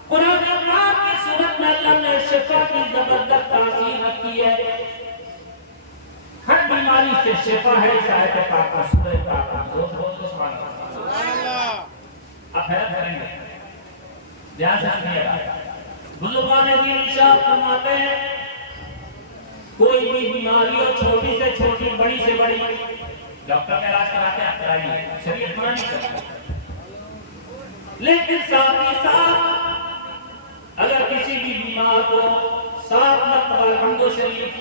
قرآن پاک کی سورت میں اللہ نے شفا کی زبردست تاثیر رکھی ہے. ہر بیماری سے شفا ہے اس آیت پاک کا سورہ پاک کا. دوست بولو سبحان اللہ. آپ حیرت کریں گے, دھیان سے سنیے گا. بزرگان دین ارشاد فرماتے ہیں کوئی بھی بیماری ہو, چھوٹی سے چھوٹی, بڑی سے بڑی, ڈاکٹر کا علاج کراتے ہیں, کرائیے, شریعت منع نہیں کرتی. لیکن ساتھ ہی ساتھ اگر کسی بھی بیمار کو 7 مرتبہ الحمد شریف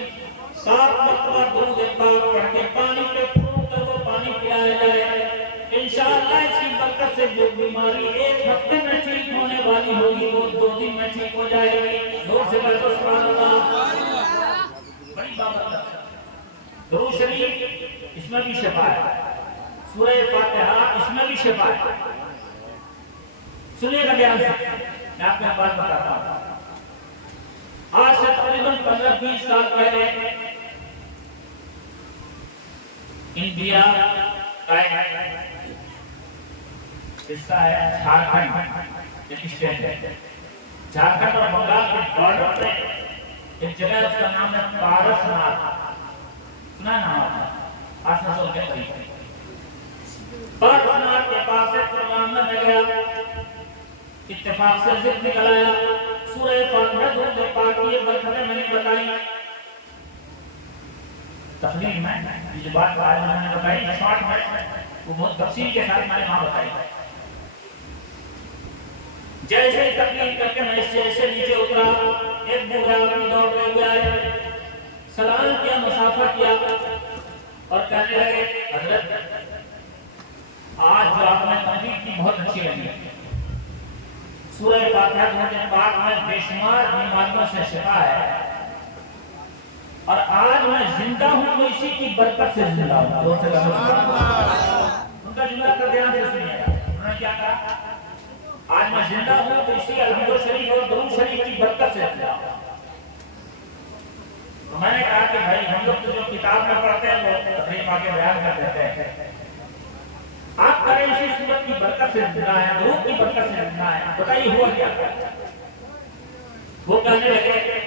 7 مرتبہ درود پاک پڑھ کے پانی پہ پھونک کر وہ پانی پلایا جائے, انشاءاللہ اس کی برکت سے جو بیماری 1 ہفتے میں ٹھیک ہونے والی ہوگی وہ 2 دن میں ٹھیک ہو جائے گی. زور سے بولو سبحان اللہ. بڑی بابت ہے. درود شریف اس میں بھی شفا ہے. سورہ فاتحہ اس میں بھی شفا ہے. سنیے گا دھیان سے, میں آپ کو ایک بات بتاتا ہوں. آج سے تقریباً 15-20 سال پہلے انڈیا کا حصہ ہے جھارکھنڈ, ایک اسٹیٹ ہے. جھارکھنڈ اور بنگال کے بارڈر پہ ایک جگہ ہے, اس کا نام ہے پارسناتھ. سنا نام آسنسول کے قریب. پارسناتھ کے پاس ایک پروگرام میں گیا, اتفاق سے ذکر نکل آیا. سورہ فاتحہ درود پاک کی یہ برکتیں میں نے بتائی تقریر میں. یہ جو بات آج میں نے بتائی شارٹ میں, وہ بہت تفصیل کے ساتھ میں نے وہاں بتائی. جیسے ہی تقریر کر کے میں اسٹیج سے نیچے اترا, ایک بوڑھا آدمی دوڑتے ہوئے آئے, سلام کیا, مسافہ کیا اور کہنے لگے حضرت آج جو آپ نے تقریر کی بہت اچھی لگی. سورہ فاتحہ درود پاک میں بے شمار بیماریوں سے شفا ہے, اور آج میں زندہ ہوں تو اسی کی برکت سے زندہ ہوں. ان کا جملہ کا دھیان سے سنیے گا. انہوں نے کیا کہا, آج میں زندہ ہوں تو اسی الحمد شریف اور درود شریف کی برکت سے زندہ ہوں. تو میں نے کہا کہ بھائی ہم لوگ تو جو کتاب میں پڑھتے ہیں وہ تقریر پا کے بیان کر دیتے ہیں, آپ کریں اسی سورت کی برکت سے زندہ ہے, درود کی برکت سے زندہ ہے. بتائیے ہوا کیا؟ وہ کہنے لگے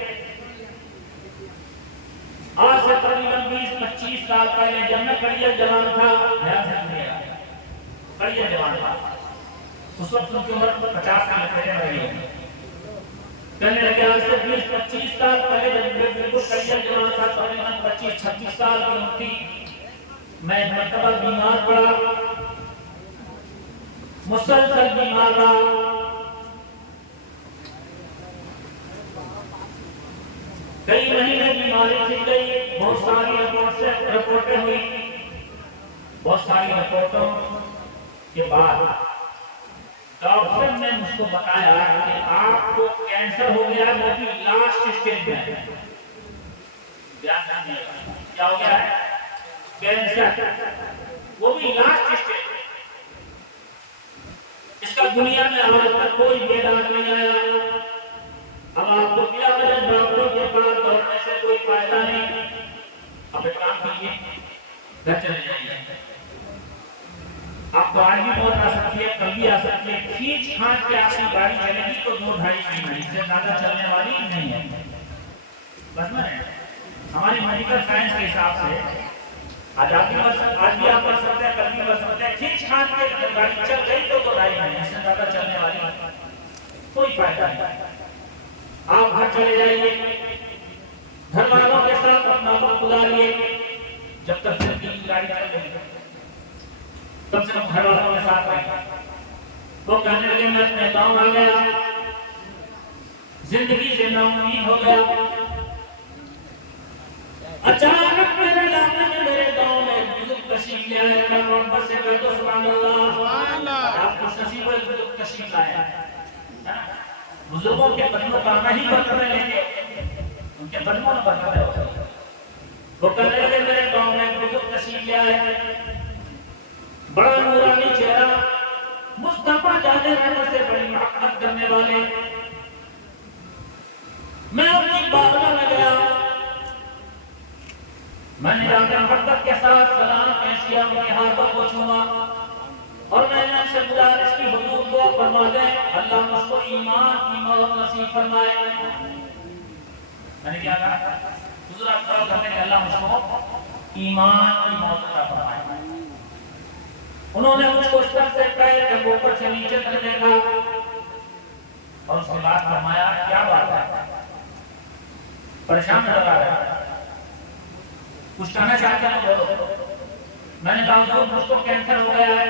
آج سے تقریباً 20-25 سال پہلے جب میں کڑیا جوان تھا, کڑیا جوان تھا, اس وقت ان کی عمر 50 سال پہلے رہی ہوگی. کہنے لگے آج سے 20-25 سال پہلے جب میں بالکل کڑیا جوان تھا, تقریباً 25-26 سال کی عمر تھی, میں ایک مرتبہ بیمار پڑا, مسلسل بیمار رہا. کئی مہینے بیماری چھٹ گئی, بہت ساری رپورٹیں ہوئی. بہت ساری رپورٹوں کے بعد ڈاکٹر نے مجھ کو بتایا کہ آپ کو کینسر ہو گیا ہے, وہ بھی لاسٹ اسٹیج میں ہے. کیا ہو گیا ہے؟ کینسر, وہ بھی لاسٹ اسٹیج. اس کا دنیا میں آج تک کوئی بے علاج نہیں آیا. اب آپ کو کیا وجہ ڈاکٹروں کے پاس دوڑنے سے کوئی فائدہ نہیں. اب ایک کام کیجیے, گھر چلے جائیے. آپ کو آج بھی موت آ سکتی ہے, کل بھی آ سکتی ہے. کھینچ کھانچ کے آپ کی گاڑی چلے گی تو 2-2.5 مہینے سے زیادہ چلنے والی نہیں ہے. بس میں ہماری میڈیکل سائنس کے حساب سے آج بھی آپ کر سکتے ہیں, کل بھی کر سکتے ہیں. کھینچ کھانچ کے گاڑی چل گئی تو 2.5 مہینے سے زیادہ چلنے والی کوئی فائدہ نہیں. آپ گھر چلے جائیے, گھر والوں کے ساتھ اپنا وقت گزاریے. جب تک زندگی کی گاڑی چل رہی ہے کم سے کم گھر والوں کے ساتھ رہیں. وہ کہنے لگے میں اپنے گاؤں آ گیا, زندگی سے نا امید ہو گیا. اچانک تشریف لے آئے ہیں محبت سے کہہ دو سبحان اللہ. آپ خوش نصیب ہوئے بزرگ تشریف لائے ہیں. بزرگوں کے قدموں کا آنا ہی برکت ہے، لیکن ان کے قدموں میں برکت ہے. وہ کہنے لگے میرے گاؤں میں بزرگ تشریف لے آئے ہیں، بڑا نورانی چہرہ، مصطفیٰ جانے رحمت سے بڑی محبت کرنے والے. میں اپنی بارگاہ میں گیا، میں نے جا کے محبت کے ساتھ سلام پیش کیا، ان کے ہاتھوں کو چھوا اور میں نے ان سے گزارش کی حضور دعا فرما دیں اللہ مجھ کو ایمان کی موت نصیب فرمائے. میں نے کیا کہا حضور آپ دعا کرنے کہ اللہ مجھ کو ایمان کی موت عطا فرمائے. انہوں نے مجھ کو سر سے پیر تک اوپر سے نیچے تک دیکھا اور اس کے بعد فرمایا کیا بات ہے، پریشان نظر آ رہا ہے، کچھ کہنا چاہتے ہیں بولو. میں نے کہا حضور مجھ کو کینسر ہو گیا ہے،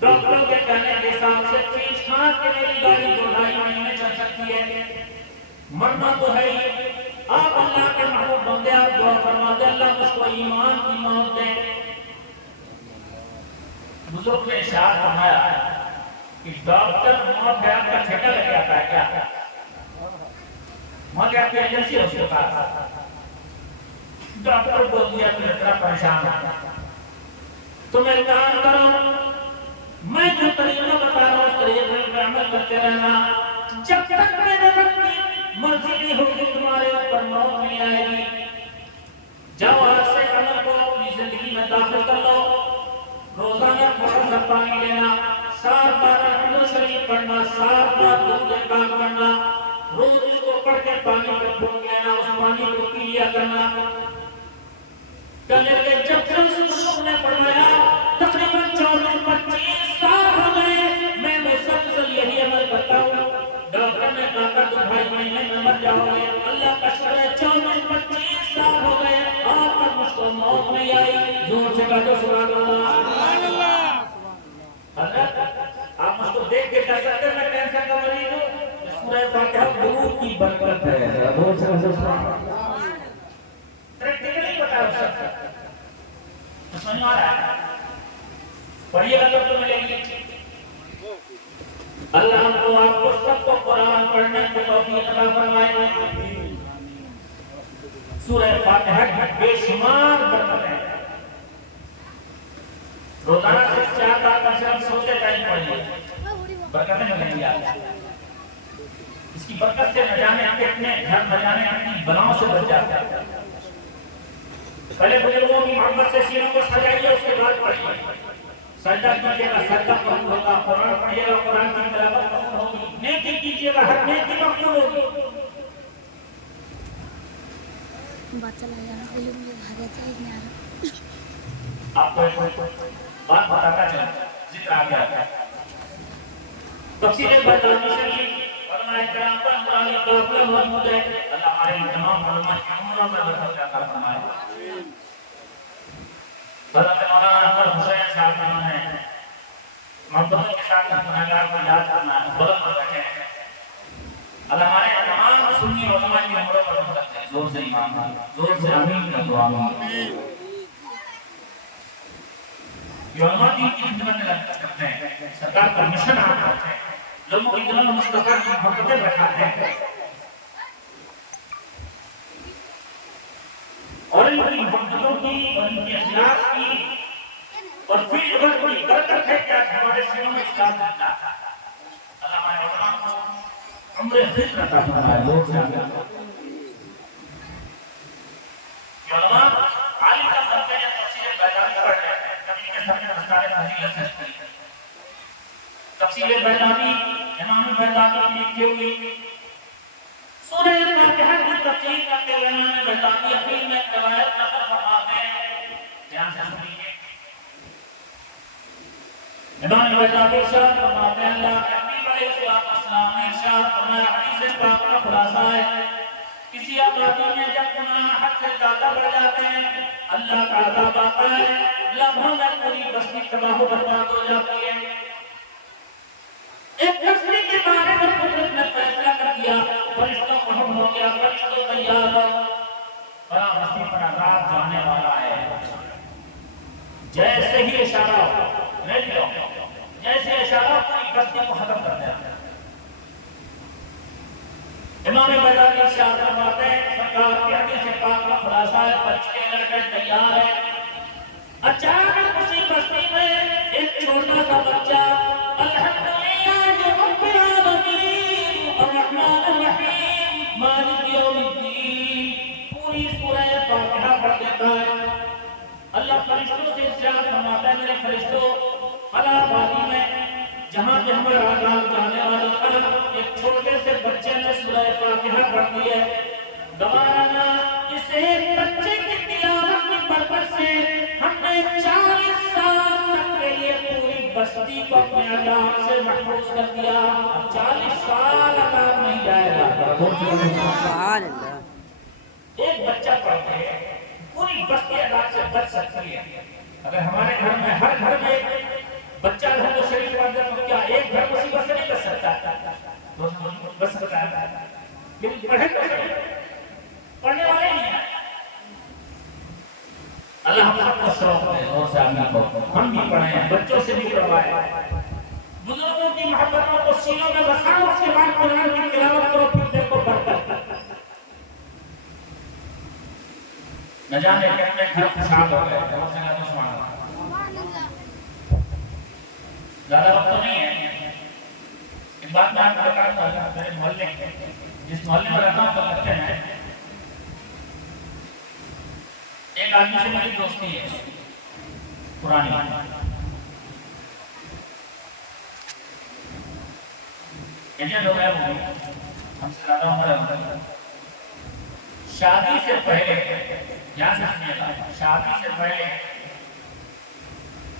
ڈاکٹروں کے کہنے کے حساب سے کھینچ کھانچ کے میری گاڑی 2-2.5 مہینے چل سکتی ہے، مرنا تو ہے ہی. آپ اللہ کے محبوب بندے آپ دعا فرما دیں اللہ مجھ کو ایمان کی موت دے. بزرگ نے ارشاد فرمایا کہ ڈاکٹر موت ہے آپ کا ٹھیکہ لگ آتا ہے کیا، وہاں کیا ایجنسی ہے اس کے پاس. ڈاکٹر بول دیا کہ اتنا پریشان ہے تم ایک کام کرو، میں جو طریقہ بتا رہا ہوں اس طریقے پر عمل کرتے رہنا، جب تک میرے رب کی مرضی نہیں ہوگی تمہارے اوپر موت نہیں آئے گی. جاؤ آج سے عمل کو اپنی زندگی میں داخل کر لو. روزانہ تھوڑا سا پانی لینا، 7 بار حمد شریف پڑھنا، 7 بار درود پاک پڑھنا، روز اس کو پڑھ کے پانی کو پھونک لینا، اس پانی کو پی لیا کرنا. کہنے لگے جب سے اس بزرگ نے فرمایا تقریباً 24-25 سال ہو گئے میں مسلسل یہی عمل کرتا ہوں. ڈاکٹر نے کہا تھا 2-2.5 مہینے میں مر جاؤ گے، اللہ کا شکر ہے 24-25 سال ہو گئے آج تک مجھ کو موت نہیں آئی. زور سے کہہ دو سبحان اللہ. حضرت آپ مجھ کو دیکھ کے کہہ سکتے ہیں میں کینسر کا مریض ہوں، سورہ فاتحہ درود کی برکت ہے. زور سے کہہ دو سبحان اللہ. پریکٹیکلی بتا رہا ہوں سب سمجھ آ رہا ہے. پڑھیے گا تب تو ملے گی. اللہ ہم کو آپ کو سب کو قرآن پڑھنے کی توفیق عطا فرمائے. سورہ فاتحہ بے شمار برکت ہے. روزانہ سے 4 بار کم سے کم سوچتے ٹائم پڑھیے، برکتیں ملیں گی آپ. اس کی برکت سے نہ جانے کتنے گھر نہ جانے کتنی بلاؤں سے بچ جاتے ہیں. پہلے بزرگوں کی محبت سے سینوں کو سجائیے اس کے بعد پڑھیے. سجدہ کیجیے گا سجدہ قبول ہوگا، قرآن پڑھیے گا قرآن کی تلاوت قبول ہوگی، نیکی کیجیے گا ہر نیکی مقبول ہوگی. آپ کو بات بتاتا چلا ذکر آ گیا. تفسیر بردانی شریف علماء کرام پر قرآن قافلہ موجود ہے. اللہ ہمارے تمام علماء کی عمروں میں برکت عطا فرمائے. حضرت مولانا احمد حسین صاحب انہوں نے محبت کے ساتھ گناہگار کو یاد کرنا بلند رکھے ہیں. اللہ ہمارے تمام سنی علماء کی عمروں پر برکت ہے. زور سے ایمان، زور سے آمین کا دعا. یہ علماء دین کی خدمت میں کرتے ہیں، سرکار کا مشن عام کرتے ہیں، لوگوں کی دلوں میں مصطفیٰ کی محبتیں بڑھاتے ہیں اور ان کی محبتوں کی اور ان کے اخلاق کی اور فیلڈ ورک کی برکت ہے کہ آج ہمارے سینوں میں اسلام زندہ ہے. اللہ ہمارے علماء کو عمر خضر عطا فرمائے. لوگ سے آگے علماء عالم کا بنتے ہیں تفسیر بیضاوی پڑھ رہے ہیں. کبھی کے سامنے مستعار فضیلت سے تفسیر بیضاوی امام بیضاوی کی لکھی ہوئی سورہ فاتحہ کی تفسیر کرتے ہوئے امام بیضاوی اپنی میں روایت نقل فرماتے ہیں. دھیان سے سنیے. امام بیضاوی ارشاد فرماتے ہیں اللہ کے حبیب علیہ السلام نے ارشاد فرمایا حدیث پاک کا خلاصہ ہے کسی آبادی میں جب گناہ حد سے زیادہ بڑھ جاتے ہیں اللہ کا عذاب آتا ہے، لمحوں میں پوری بستی تباہ و برباد ہو جاتی ہے. ایک بستی کے بارے میں قدرت نے فیصلہ کر دیا، فرشتوں کو حکم ہو گیا فرشتوں تیار ہو، بڑا بستی پر عذاب جانے والا ہے. جیسے ہی اشارہ ہو جیسے اشارہ پوری بستی کو ختم کر دیا. امام بیضاوی ارشاد فرماتے ہیں سرکار کے حدیث پاک کا خلاصہ ہے بچے لڑکے تیار ہے. اچانک اسی بستی میں ایک چھوٹا سا بچہ الحمدللہ رب العالمین الرحمن الرحیم مالک یوم الدین پوری سورہ فاتحہ پڑھ دیتا ہے. اللہ فرشتوں سے ارشاد فرماتا ہے میرے فرشتوں فلاں وادی میں جہاں پہ ہمارا آداب جانے والا تھا ایک چھوٹے سے بچے نے سورہ فاتحہ پڑھ دی ہے. گوارانا اس ایک بچے کی تلاوت کی برکت سے ہم نے 40 سال تک کے لیے پوری بستی کو اپنے عذاب سے محفوظ کر دیا. 40 سال عذاب نہیں جائے گا. سبحان اللہ. ایک بچہ پڑھ کے پوری بستی عذاب سے بچ سکتی ہے. اگر ہمارے گھر میں ہر گھر میں بچہ درود شریف پڑھ دے تو کیا ایک گھر مصیبت سے نہیں بچ سکتا؟ بچ سکتا ہے لیکن پڑھے تو پڑھنے والے نہیں ہیں. اللہ ہم سب کو شوق ہے اور سے آمین کو ہم بھی پڑھیں بچوں سے بھی پڑھوائیں. بزرگوں کی محبتوں کو سینوں میں بساؤ اس کے بعد قرآن کی تلاوت کرو پھر دیکھو برکت. نہ جانے کتنے گھر خوشحال ہو گئے. زیادہ وقت تو نہیں ہے. ایک بات میں آپ کو بتاتا ہوں میرے محلے جس محلے میں رہتا ہوں تو بچے ہیں ایک آدمی سے میری دوستی ہے پرانی. ایجنٹ ہو گیا وہ ہم سے زیادہ عمر ہے. شادی سے پہلے یہاں سے سنیے گا شادی سے پہلے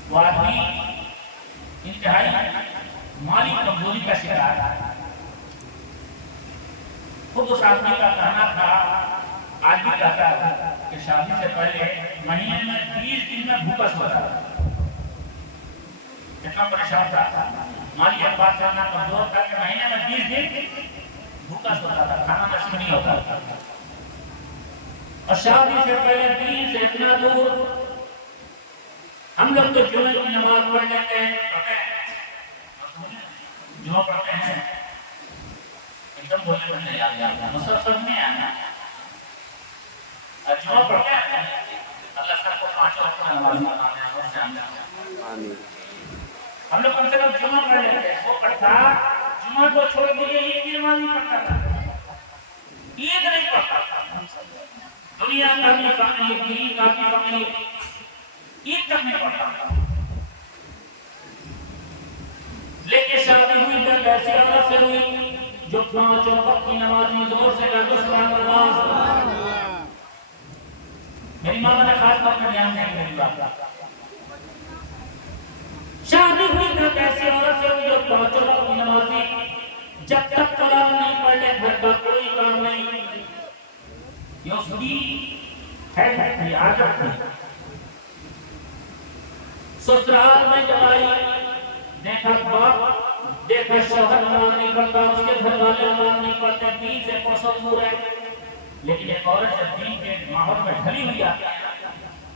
وہ آدمی انتہائی مالی کمزوری کا شکار ہے. خود اس آدمی کا کہنا تھا آج بھی کہتا ہے کہ شادی سے پہلے مہینے میں 20 دن میں بھوکا سوتا تھا. اتنا پریشان تھا مالی اعتبار سے اتنا کمزور تھا کہ مہینے میں 20 دن بھوکا سوتا تھا. کھانا نصیب نہیں ہوتا تھا. اور شادی سے پہلے دین سے اتنا دور. ہم لوگ تو جمعے کی نماز پڑھ لیتے ہیں جمعہ پڑھتے ہیں ایک دم بولنے میں نہیں آتا مسلسل نہیں آنا. جمعہ پڑھتے ہیں اللہ سب کو 5 وقت نماز پڑھانے آمین. ہم لوگ کم سے کم جمعہ پڑھ لیتے ہیں. وہ پڑھتا جمعہ کو چھوڑ دیے عید کی نماز نہیں پڑھتا تھا. عید نہیں پڑھتا تھا. دنیا کا بھی فقیر دین کا بھی فقیر عید تک نہیں پڑھتا تھا. لیکن شادی ہوئی تو ایسی عورت سے ہوئی جو 5 وقت کی نماز میں زور سے کہا سبحان اللہ. میری ماں نے خاص طور پر دھیان نہیں میری بات. شادی ہوئی تو ایسی عورت سے ہوئی جو 5 وقت کی نماز جب تک قرآن نہیں پڑھ لے گھر کا کوئی کام نہیں. یہ اس کی ہے عادت تھی. سسرال میں جب آئی دیکھا باپ دیکھا شوہر نماز نہیں پڑھتا اس کے گھر والے نماز نہیں پڑھتے دین سے کوسوں دور ہے. لیکن ایک عورت جب دین کے ماحول میں ڈھلی ہوئی آتی ہے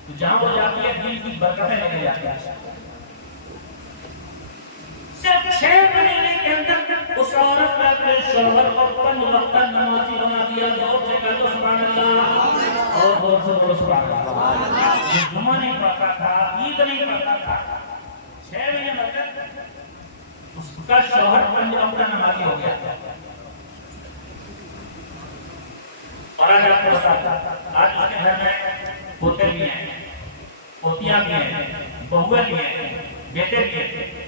تو جہاں وہ جاتی ہے دین کی برکتیں لے کے جاتی ہے. صرف 6 مہینے کے اندر اس عورت نے اپنے شوہر کو 5 وقت نمازی بنا دیا. زور سے کہہ دو سبحان اللہ اور زور سے بولو سبحان اللہ. یہ جمعہ نہیں پڑھتا تھا عید نہیں پڑھتا تھا 6 مہینے بعد اس کا شوہر 5 وقت نمازی ہو گیا. اور آج آپ کو بتاتا آج اس کے گھر میں پوتے بھی ہیں پوتیاں بھی ہیں بہویں بھی ہیں بیٹے بھی ہیں.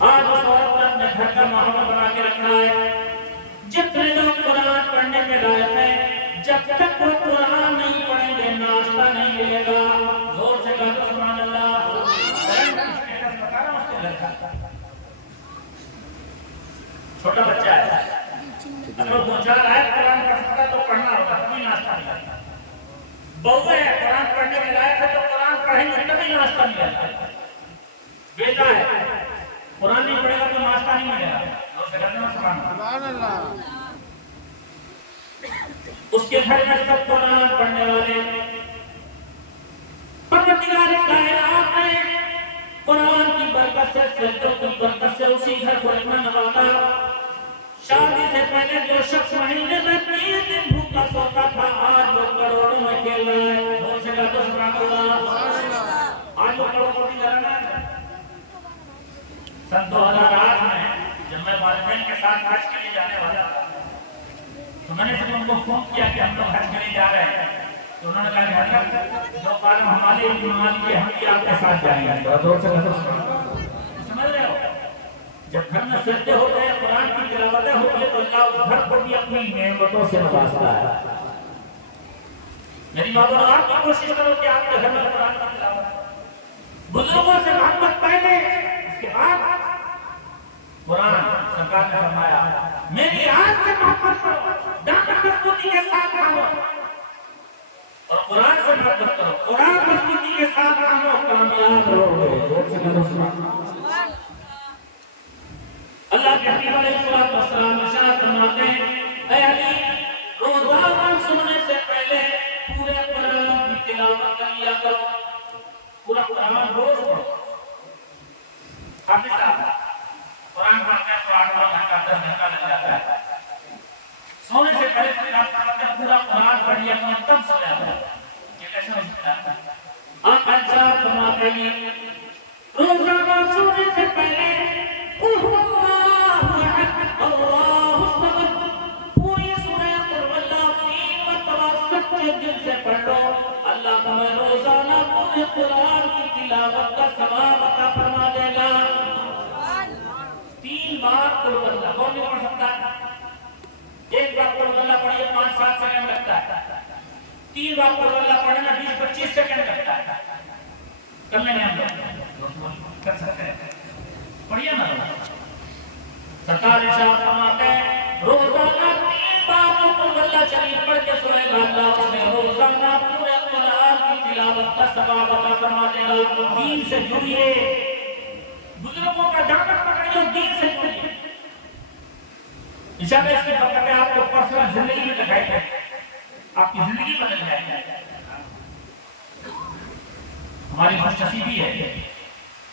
آج اس عورت نے اپنے گھر کا ماحول بنا کے رکھا ہے. جتنے لوگ قرآن پڑھنے کے لائق ہیں جب تک وہ قرآن نہیں پڑھیں گے ناشتہ نہیں ملے گا. زور سے کہا تو سبحان اللہ. چھوٹا بچہ ہے اگر 2-4 آیت قرآن پڑھ سکتا ہے تو پڑھنا ہوگا تبھی ناشتہ ملے گا. بہو ہے قرآن پڑھنے کے لائق ہے تو قرآن پڑھیں گے تبھی ناشتہ ملے گا. بیٹا ہے قرآن نہیں پڑھے گا تو ناشتہ نہیں ملے گا. سبحان اللہ. اس کے گھر میں سب قرآن پڑھنے والے پروردگار سے اسی گھر کو اتنا نواتا شادی سے پہلے جو شخص مہینے میں 3 دن بھوکا سوتا تھا آج وہ کروڑوں میں کھیل رہا ہے بہت سے گھر تو سبحان اللہ آج وہ کروڑوں کی جانا ہے سن 2008 میں جب میں والدین کے ساتھ حج کے لیے جانے والا تھا تو میں نے جب ان کو فون کیا کہ ہم لوگ حج کے لیے جا رہے ہیں تو انہوں نے کہا کہ حضرت جو کارم ہمارے ایمان کے ہم بھی آپ کے ساتھ جائیں گے سمجھ رہے ہو جب گھر میں سجدے ہوتے ہیں قرآن کی تلاوتیں ہوتی ہیں تو اللہ اس گھر کو بھی اپنی نعمتوں سے نوازتا ہے میری باتوں نے آپ کی کوشش کرو کہ آپ کے گھر میں قرآن کی تلاوت بزرگوں سے محبت پہلے اس کے بعد قرآن سرکار نے فرمایا میری آج سے محبت کرو دانت مضبوطی کے ساتھ رہو اور قرآن سے محبت کرو قرآن مضبوطی کے ساتھ رہو کامیاب رہو اللہ کے حبیب علیہ السلام ارشاد فرماتے ہیں اے علی روزانہ سننے سے پہلے پورے قرآن کی تلاوت کر لیا کرو پورا قرآن روز پڑھو حافظ صاحب قرآن پڑھتے ہیں تو 8 گھنٹہ 10 گھنٹہ لگ جاتا ہے سونے سے پہلے پورا قرآن پڑھ لیا کرو تب سو جاتا ہے یہ کیسے ہو سکتا ہے آپ ارشاد فرماتے ہیں روزانہ سونے سے پہلے دل سے پڑھ لو اللہ تمہیں روزانہ پورے قرآن کی تلاوت کا ثواب عطا فرما دے گا 3 بار قل اللہ کون نہیں پڑھ سکتا ایک بار قل اللہ پڑھیے 5-7 سیکنڈ لگتا ہے 3 بار قل اللہ پڑھنے میں 20-25 سیکنڈ لگتا ہے کر لیں گے ہم لوگ کر سکتے ہیں پڑھیے نا سرکار ارشاد فرماتے ہیں روزانہ 3 بار قل اللہ شریف پڑھ کے سوئے گا اللہ اس میں روزانہ پورے قرآن کی تلاوت کا ثواب عطا فرما دے گا دین سے جڑیے بزرگوں کا دامن پکڑیے اور دین سے جڑیے انشاءاللہ اس کی برکتیں آپ کو پرسنل زندگی میں دکھائی دیں آپ کی زندگی بدل جائے ہماری خوش نصیبی ہے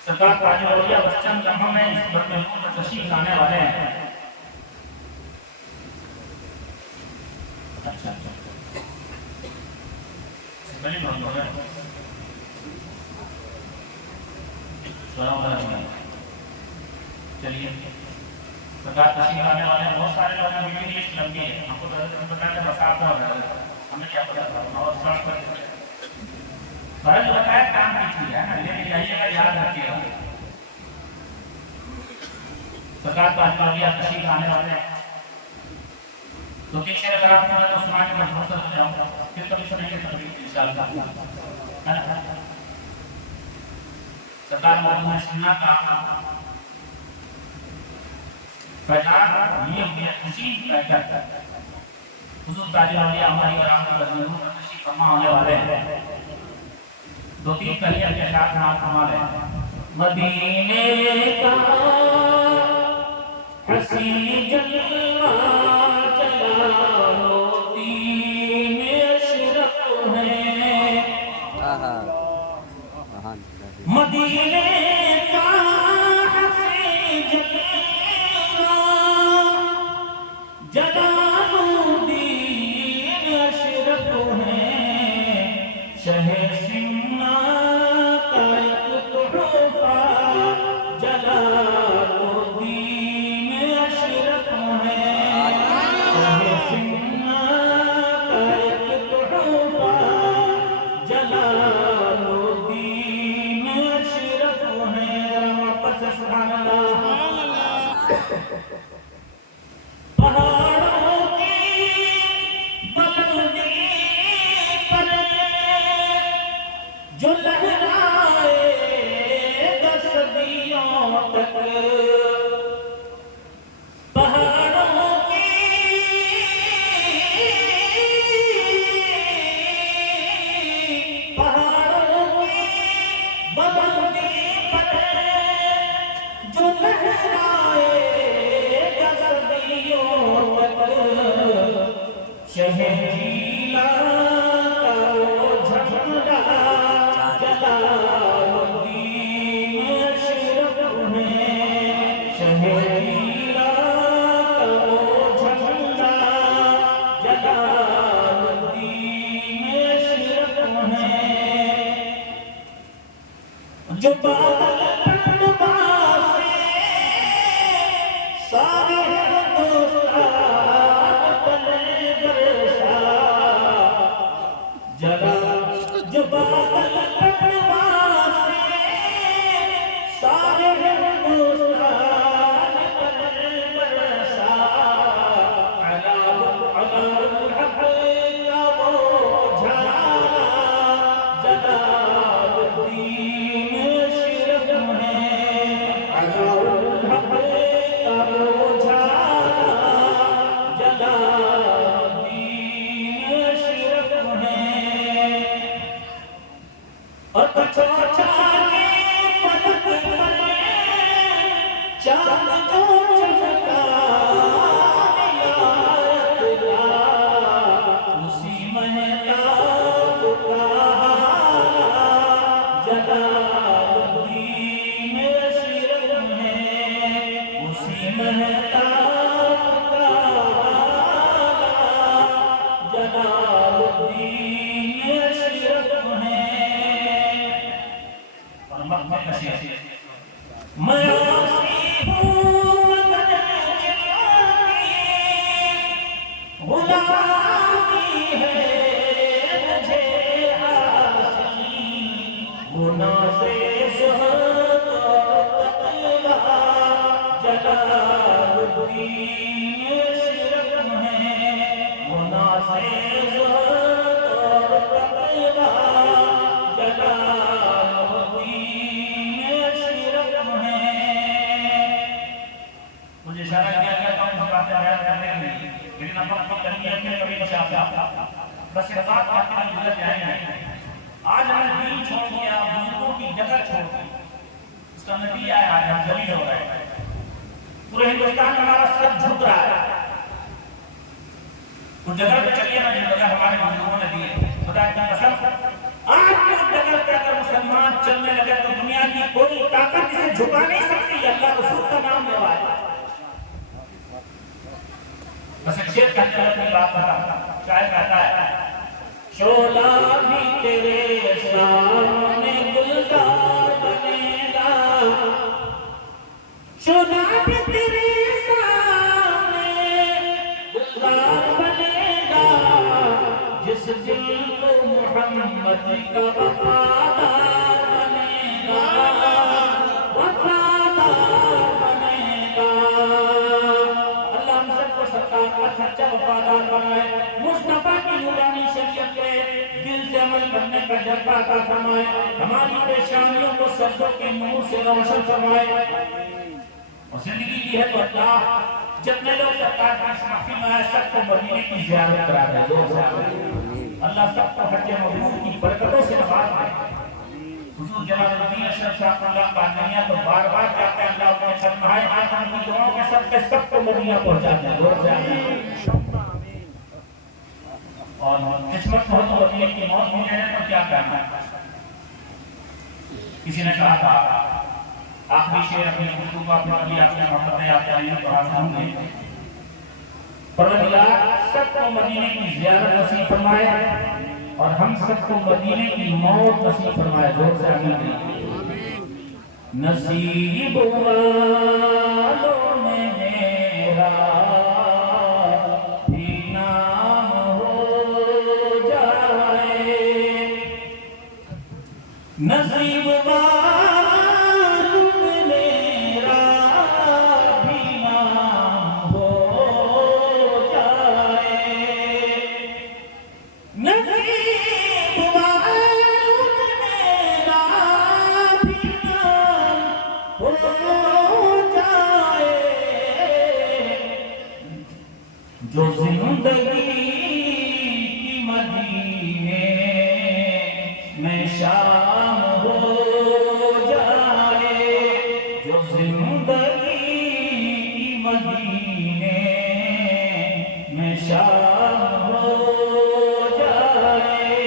سرکار تاج الاولیاء بس چند لمحوں میں اس بر محمود میں تشریف لانے والے ہیں اچھا بڑی محمود ہے سلام علیکم چلیے سرکار تشریف لانے والے ہیں بہت سارے لوگ ہیں میٹنگ لسٹ لمبی ہے ہم کو بتایا تھا بس آپ کو ہمیں کیا پتا تھا اور سرچ پر فرض بتایا کام کی ہے لیکن جائیے گا یاد رکھیے گا سرکار تاج الاولیاء تشریف لانے والے ہیں تو پیچھے اگر آپ سنا تو سنا کے مجبور ہو جاؤں گا پھر کبھی سنیں گے کبھی انشاءاللہ سرکار موضوع میں سننا کا فیضان یہ خوشی کرتا ہے حضور تاج الاولیاء ہماری برام کی بزرگوں میں تشریف فرما ہونے والے ہیں 2-3 کلیاں کے ساتھ نام فرما لیں مدینے کا حسین جلوہ جلالو دین اشرف ہے مدینے کا حسین جلوہ جلالو دین اشرف ہے شہر جو بادل سے سارے ہندوستان پلے برسا جلا جو بادل سے سارے ہندوستان پلے برسا علا الحق کا بوجھا جلال الدین شرف ہے علا الحق کا بوجھا جلال الدین شرف ہے اور کچھو چاہے فلک پر چاند جو چمکا ولایت کا اسی مہتاب کا جلال الدین شرف ہے اسی مہتاب کا جلال الدین شرف ہے اور مقبہ کا شعر میں آسی ہوں مگر جلانی غلامی ہے مجھے آسی وہ ناز زہد و تقوی جلال الدین شرف ہے وہ ناز زہد و تقوی جلال الدین شرف ہے مجھے اشارہ کیا گیا تھا اس باتیں بیان کرنے کے لیے لیکن اب وقت کرنی ہے کہ کبھی انشاءاللہ بس یہ بات آپ کے گزر جائیں گے آج ہم نے دین چھوڑ دیا بزرگوں کی جگہ چھوڑ دی اس کا نتیجہ ہے آج ہم ذلیل ہو گئے پورے ہندوستان میں ہمارا سر جھک رہا ہے اس جگہ پہ چلیے نا جن جگہ ہمارے بزرگوں نے دیے خدا کی قسم آج کی اس جگہ پہ اگر مسلمان چلنے لگے تو دنیا کی کوئی طاقت اسے جھکا نہیں سکتی اللہ رسول کا نام لے آئے بس ایک شعر کہتے ہیں اپنی بات بتا شاعر کہتا ہے شعلہ بھی تیرے سامنے گلزار بنے گا شعلہ بھی تیرے سامنے گلزار بنے گا جس دل کو محمد کا وفادار بنے گا وفادار بنے گا اللہ ہم سب کو سرکار کا سچا وفادار بنائے مصطفیٰ کی نورانی شریعت کے دل سے عمل کرنے کا جذبہ عطا فرمائے ہماری پریشانیوں کو سجدوں کے نور سے روشن فرمائے اور زندگی دی ہے تو اللہ جتنے لوگ سرکار کی اس محفل میں آئے سب کو مدینے کی زیارت کرا دے اللہ سب کو حج مبرور کی برکتوں سے نواز دے حضور جلال الدین اشرف شاہ اللہ قادریہ تو بار بار کہتے ہیں اللہ اپنے فرمائے آج ہم کی دعاؤں کے سب کو مدینہ پہنچا دیں دور سے آمین اور قسمت ہو تو مدینے کی موت ملے تو کیا کرنا ہے کسی نے کہا تھا آخری شعر اپنی گفتگو کو اپنے نبی اپنے محمد یاد کریں تو حاضر ہوں گے پروردگار سب کو مدینے کی زیارت نصیب فرمائے اور ہم سب کو مدینے کی موت نصیب فرمائے زور سے آمین نصیب والوں میں میرا بھی نام ہو جائے نصیب والوں میں میرا بھی نام ہو جائے نصیب والوں میں میرا بھی نام ہو جائے جو زندگی کی مدینے میں شام ہو جائے جو زندگی کی مدینے میں شام ہو جائے